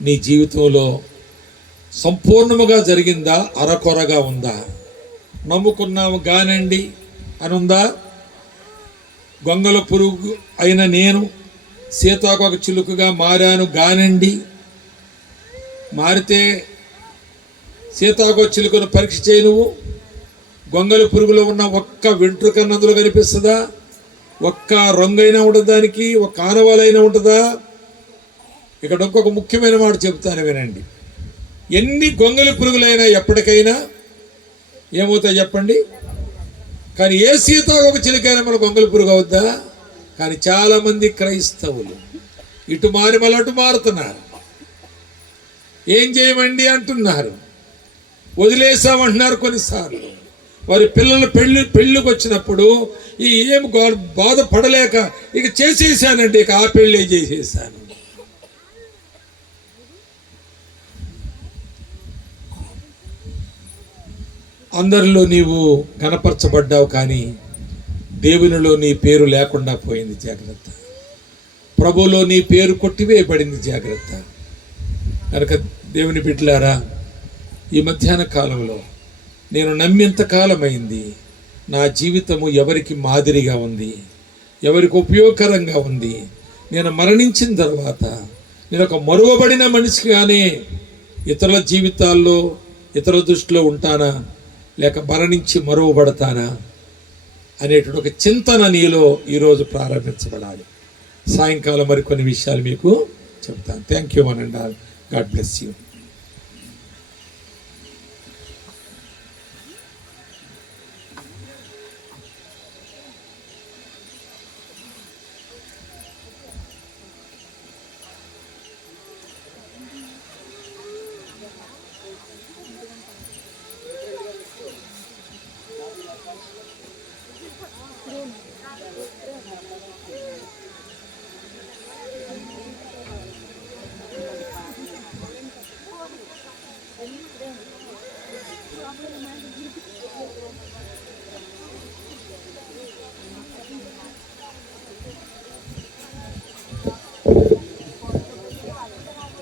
నీ జీవితంలో సంపూర్ణముగా జరిగిందా, అరకొరగా ఉందా? నమ్ముకున్నాము గానండి అని ఉందా? గొంగళ పురుగు అయిన నేను సీతాకొక చిలుకగా మారాను గానండి. మారితే సీతాకొక చిలుకను పరీక్ష చేయి. నువ్వు గొంగళ పురుగులో ఉన్న ఒక్క వెంట్రుకన్న అందులో కనిపిస్తుందా? ఒక్క రంగు అయినా ఉంటుంది, దానికి ఒక్క ఆనవాలైనా ఉంటుందా? ఇక్కడ ఇంకొక ముఖ్యమైన మాట చెప్తాను, వినండి. ఎన్ని గొంగళి పురుగులైనా ఎప్పటికైనా ఏమవుతాయి చెప్పండి? కానీ ఏ సీతాకొక చిలుకైనా మన గొంగళి పురుగు అవుద్దా? కానీ చాలామంది క్రైస్తవులు ఇటు మారి మళ్ళీ అటు మారుతున్నారు. ఏం చేయమండి అంటున్నారు, వదిలేసామంటున్నారు. కొన్నిసార్లు వారి పిల్లలు పెళ్ళికి వచ్చినప్పుడు ఏం బాధపడలేక ఇక చేసేసానండి, ఇక ఆ పెళ్ళే చేసేసాను. అందరిలో నీవు కనపరచబడ్డావు, కానీ దేవునిలో నీ పేరు లేకుండా పోయింది, జాగ్రత్త. ప్రభువులో నీ పేరు కొట్టివేయబడింది, జాగ్రత్త. కనుక దేవుని బిడ్డలారా, ఈ మధ్యాహ్న కాలంలో నేను నమ్మింతకాలమైంది, నా జీవితము ఎవరికి మాదిరిగా ఉంది, ఎవరికి ఉపయోగకరంగా ఉంది. నేను మరణించిన తర్వాత నేను ఒక మరువబడిన మనిషిగానే ఇతరుల జీవితాల్లో, ఇతరుల దృష్టిలో ఉంటానా, లేక మరణించి మరువబడతానా అనేటువంటి ఒక చింతన నీలో ఈరోజు ప్రారంభించబడాలి. సాయంకాలం మరికొన్ని విషయాలు మీకు చెప్తాను. Thank you one and all. God bless you.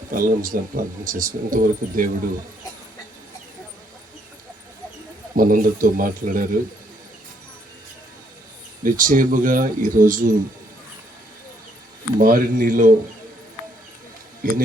కళ్ళంచుదాన్ని ప్రార్థన చేసుకుని ఇంతవరకు దేవుడు మనందరితో మాట్లాడారు. నిశ్చయముగా ఈరోజు మారి నీలో ఎన్ని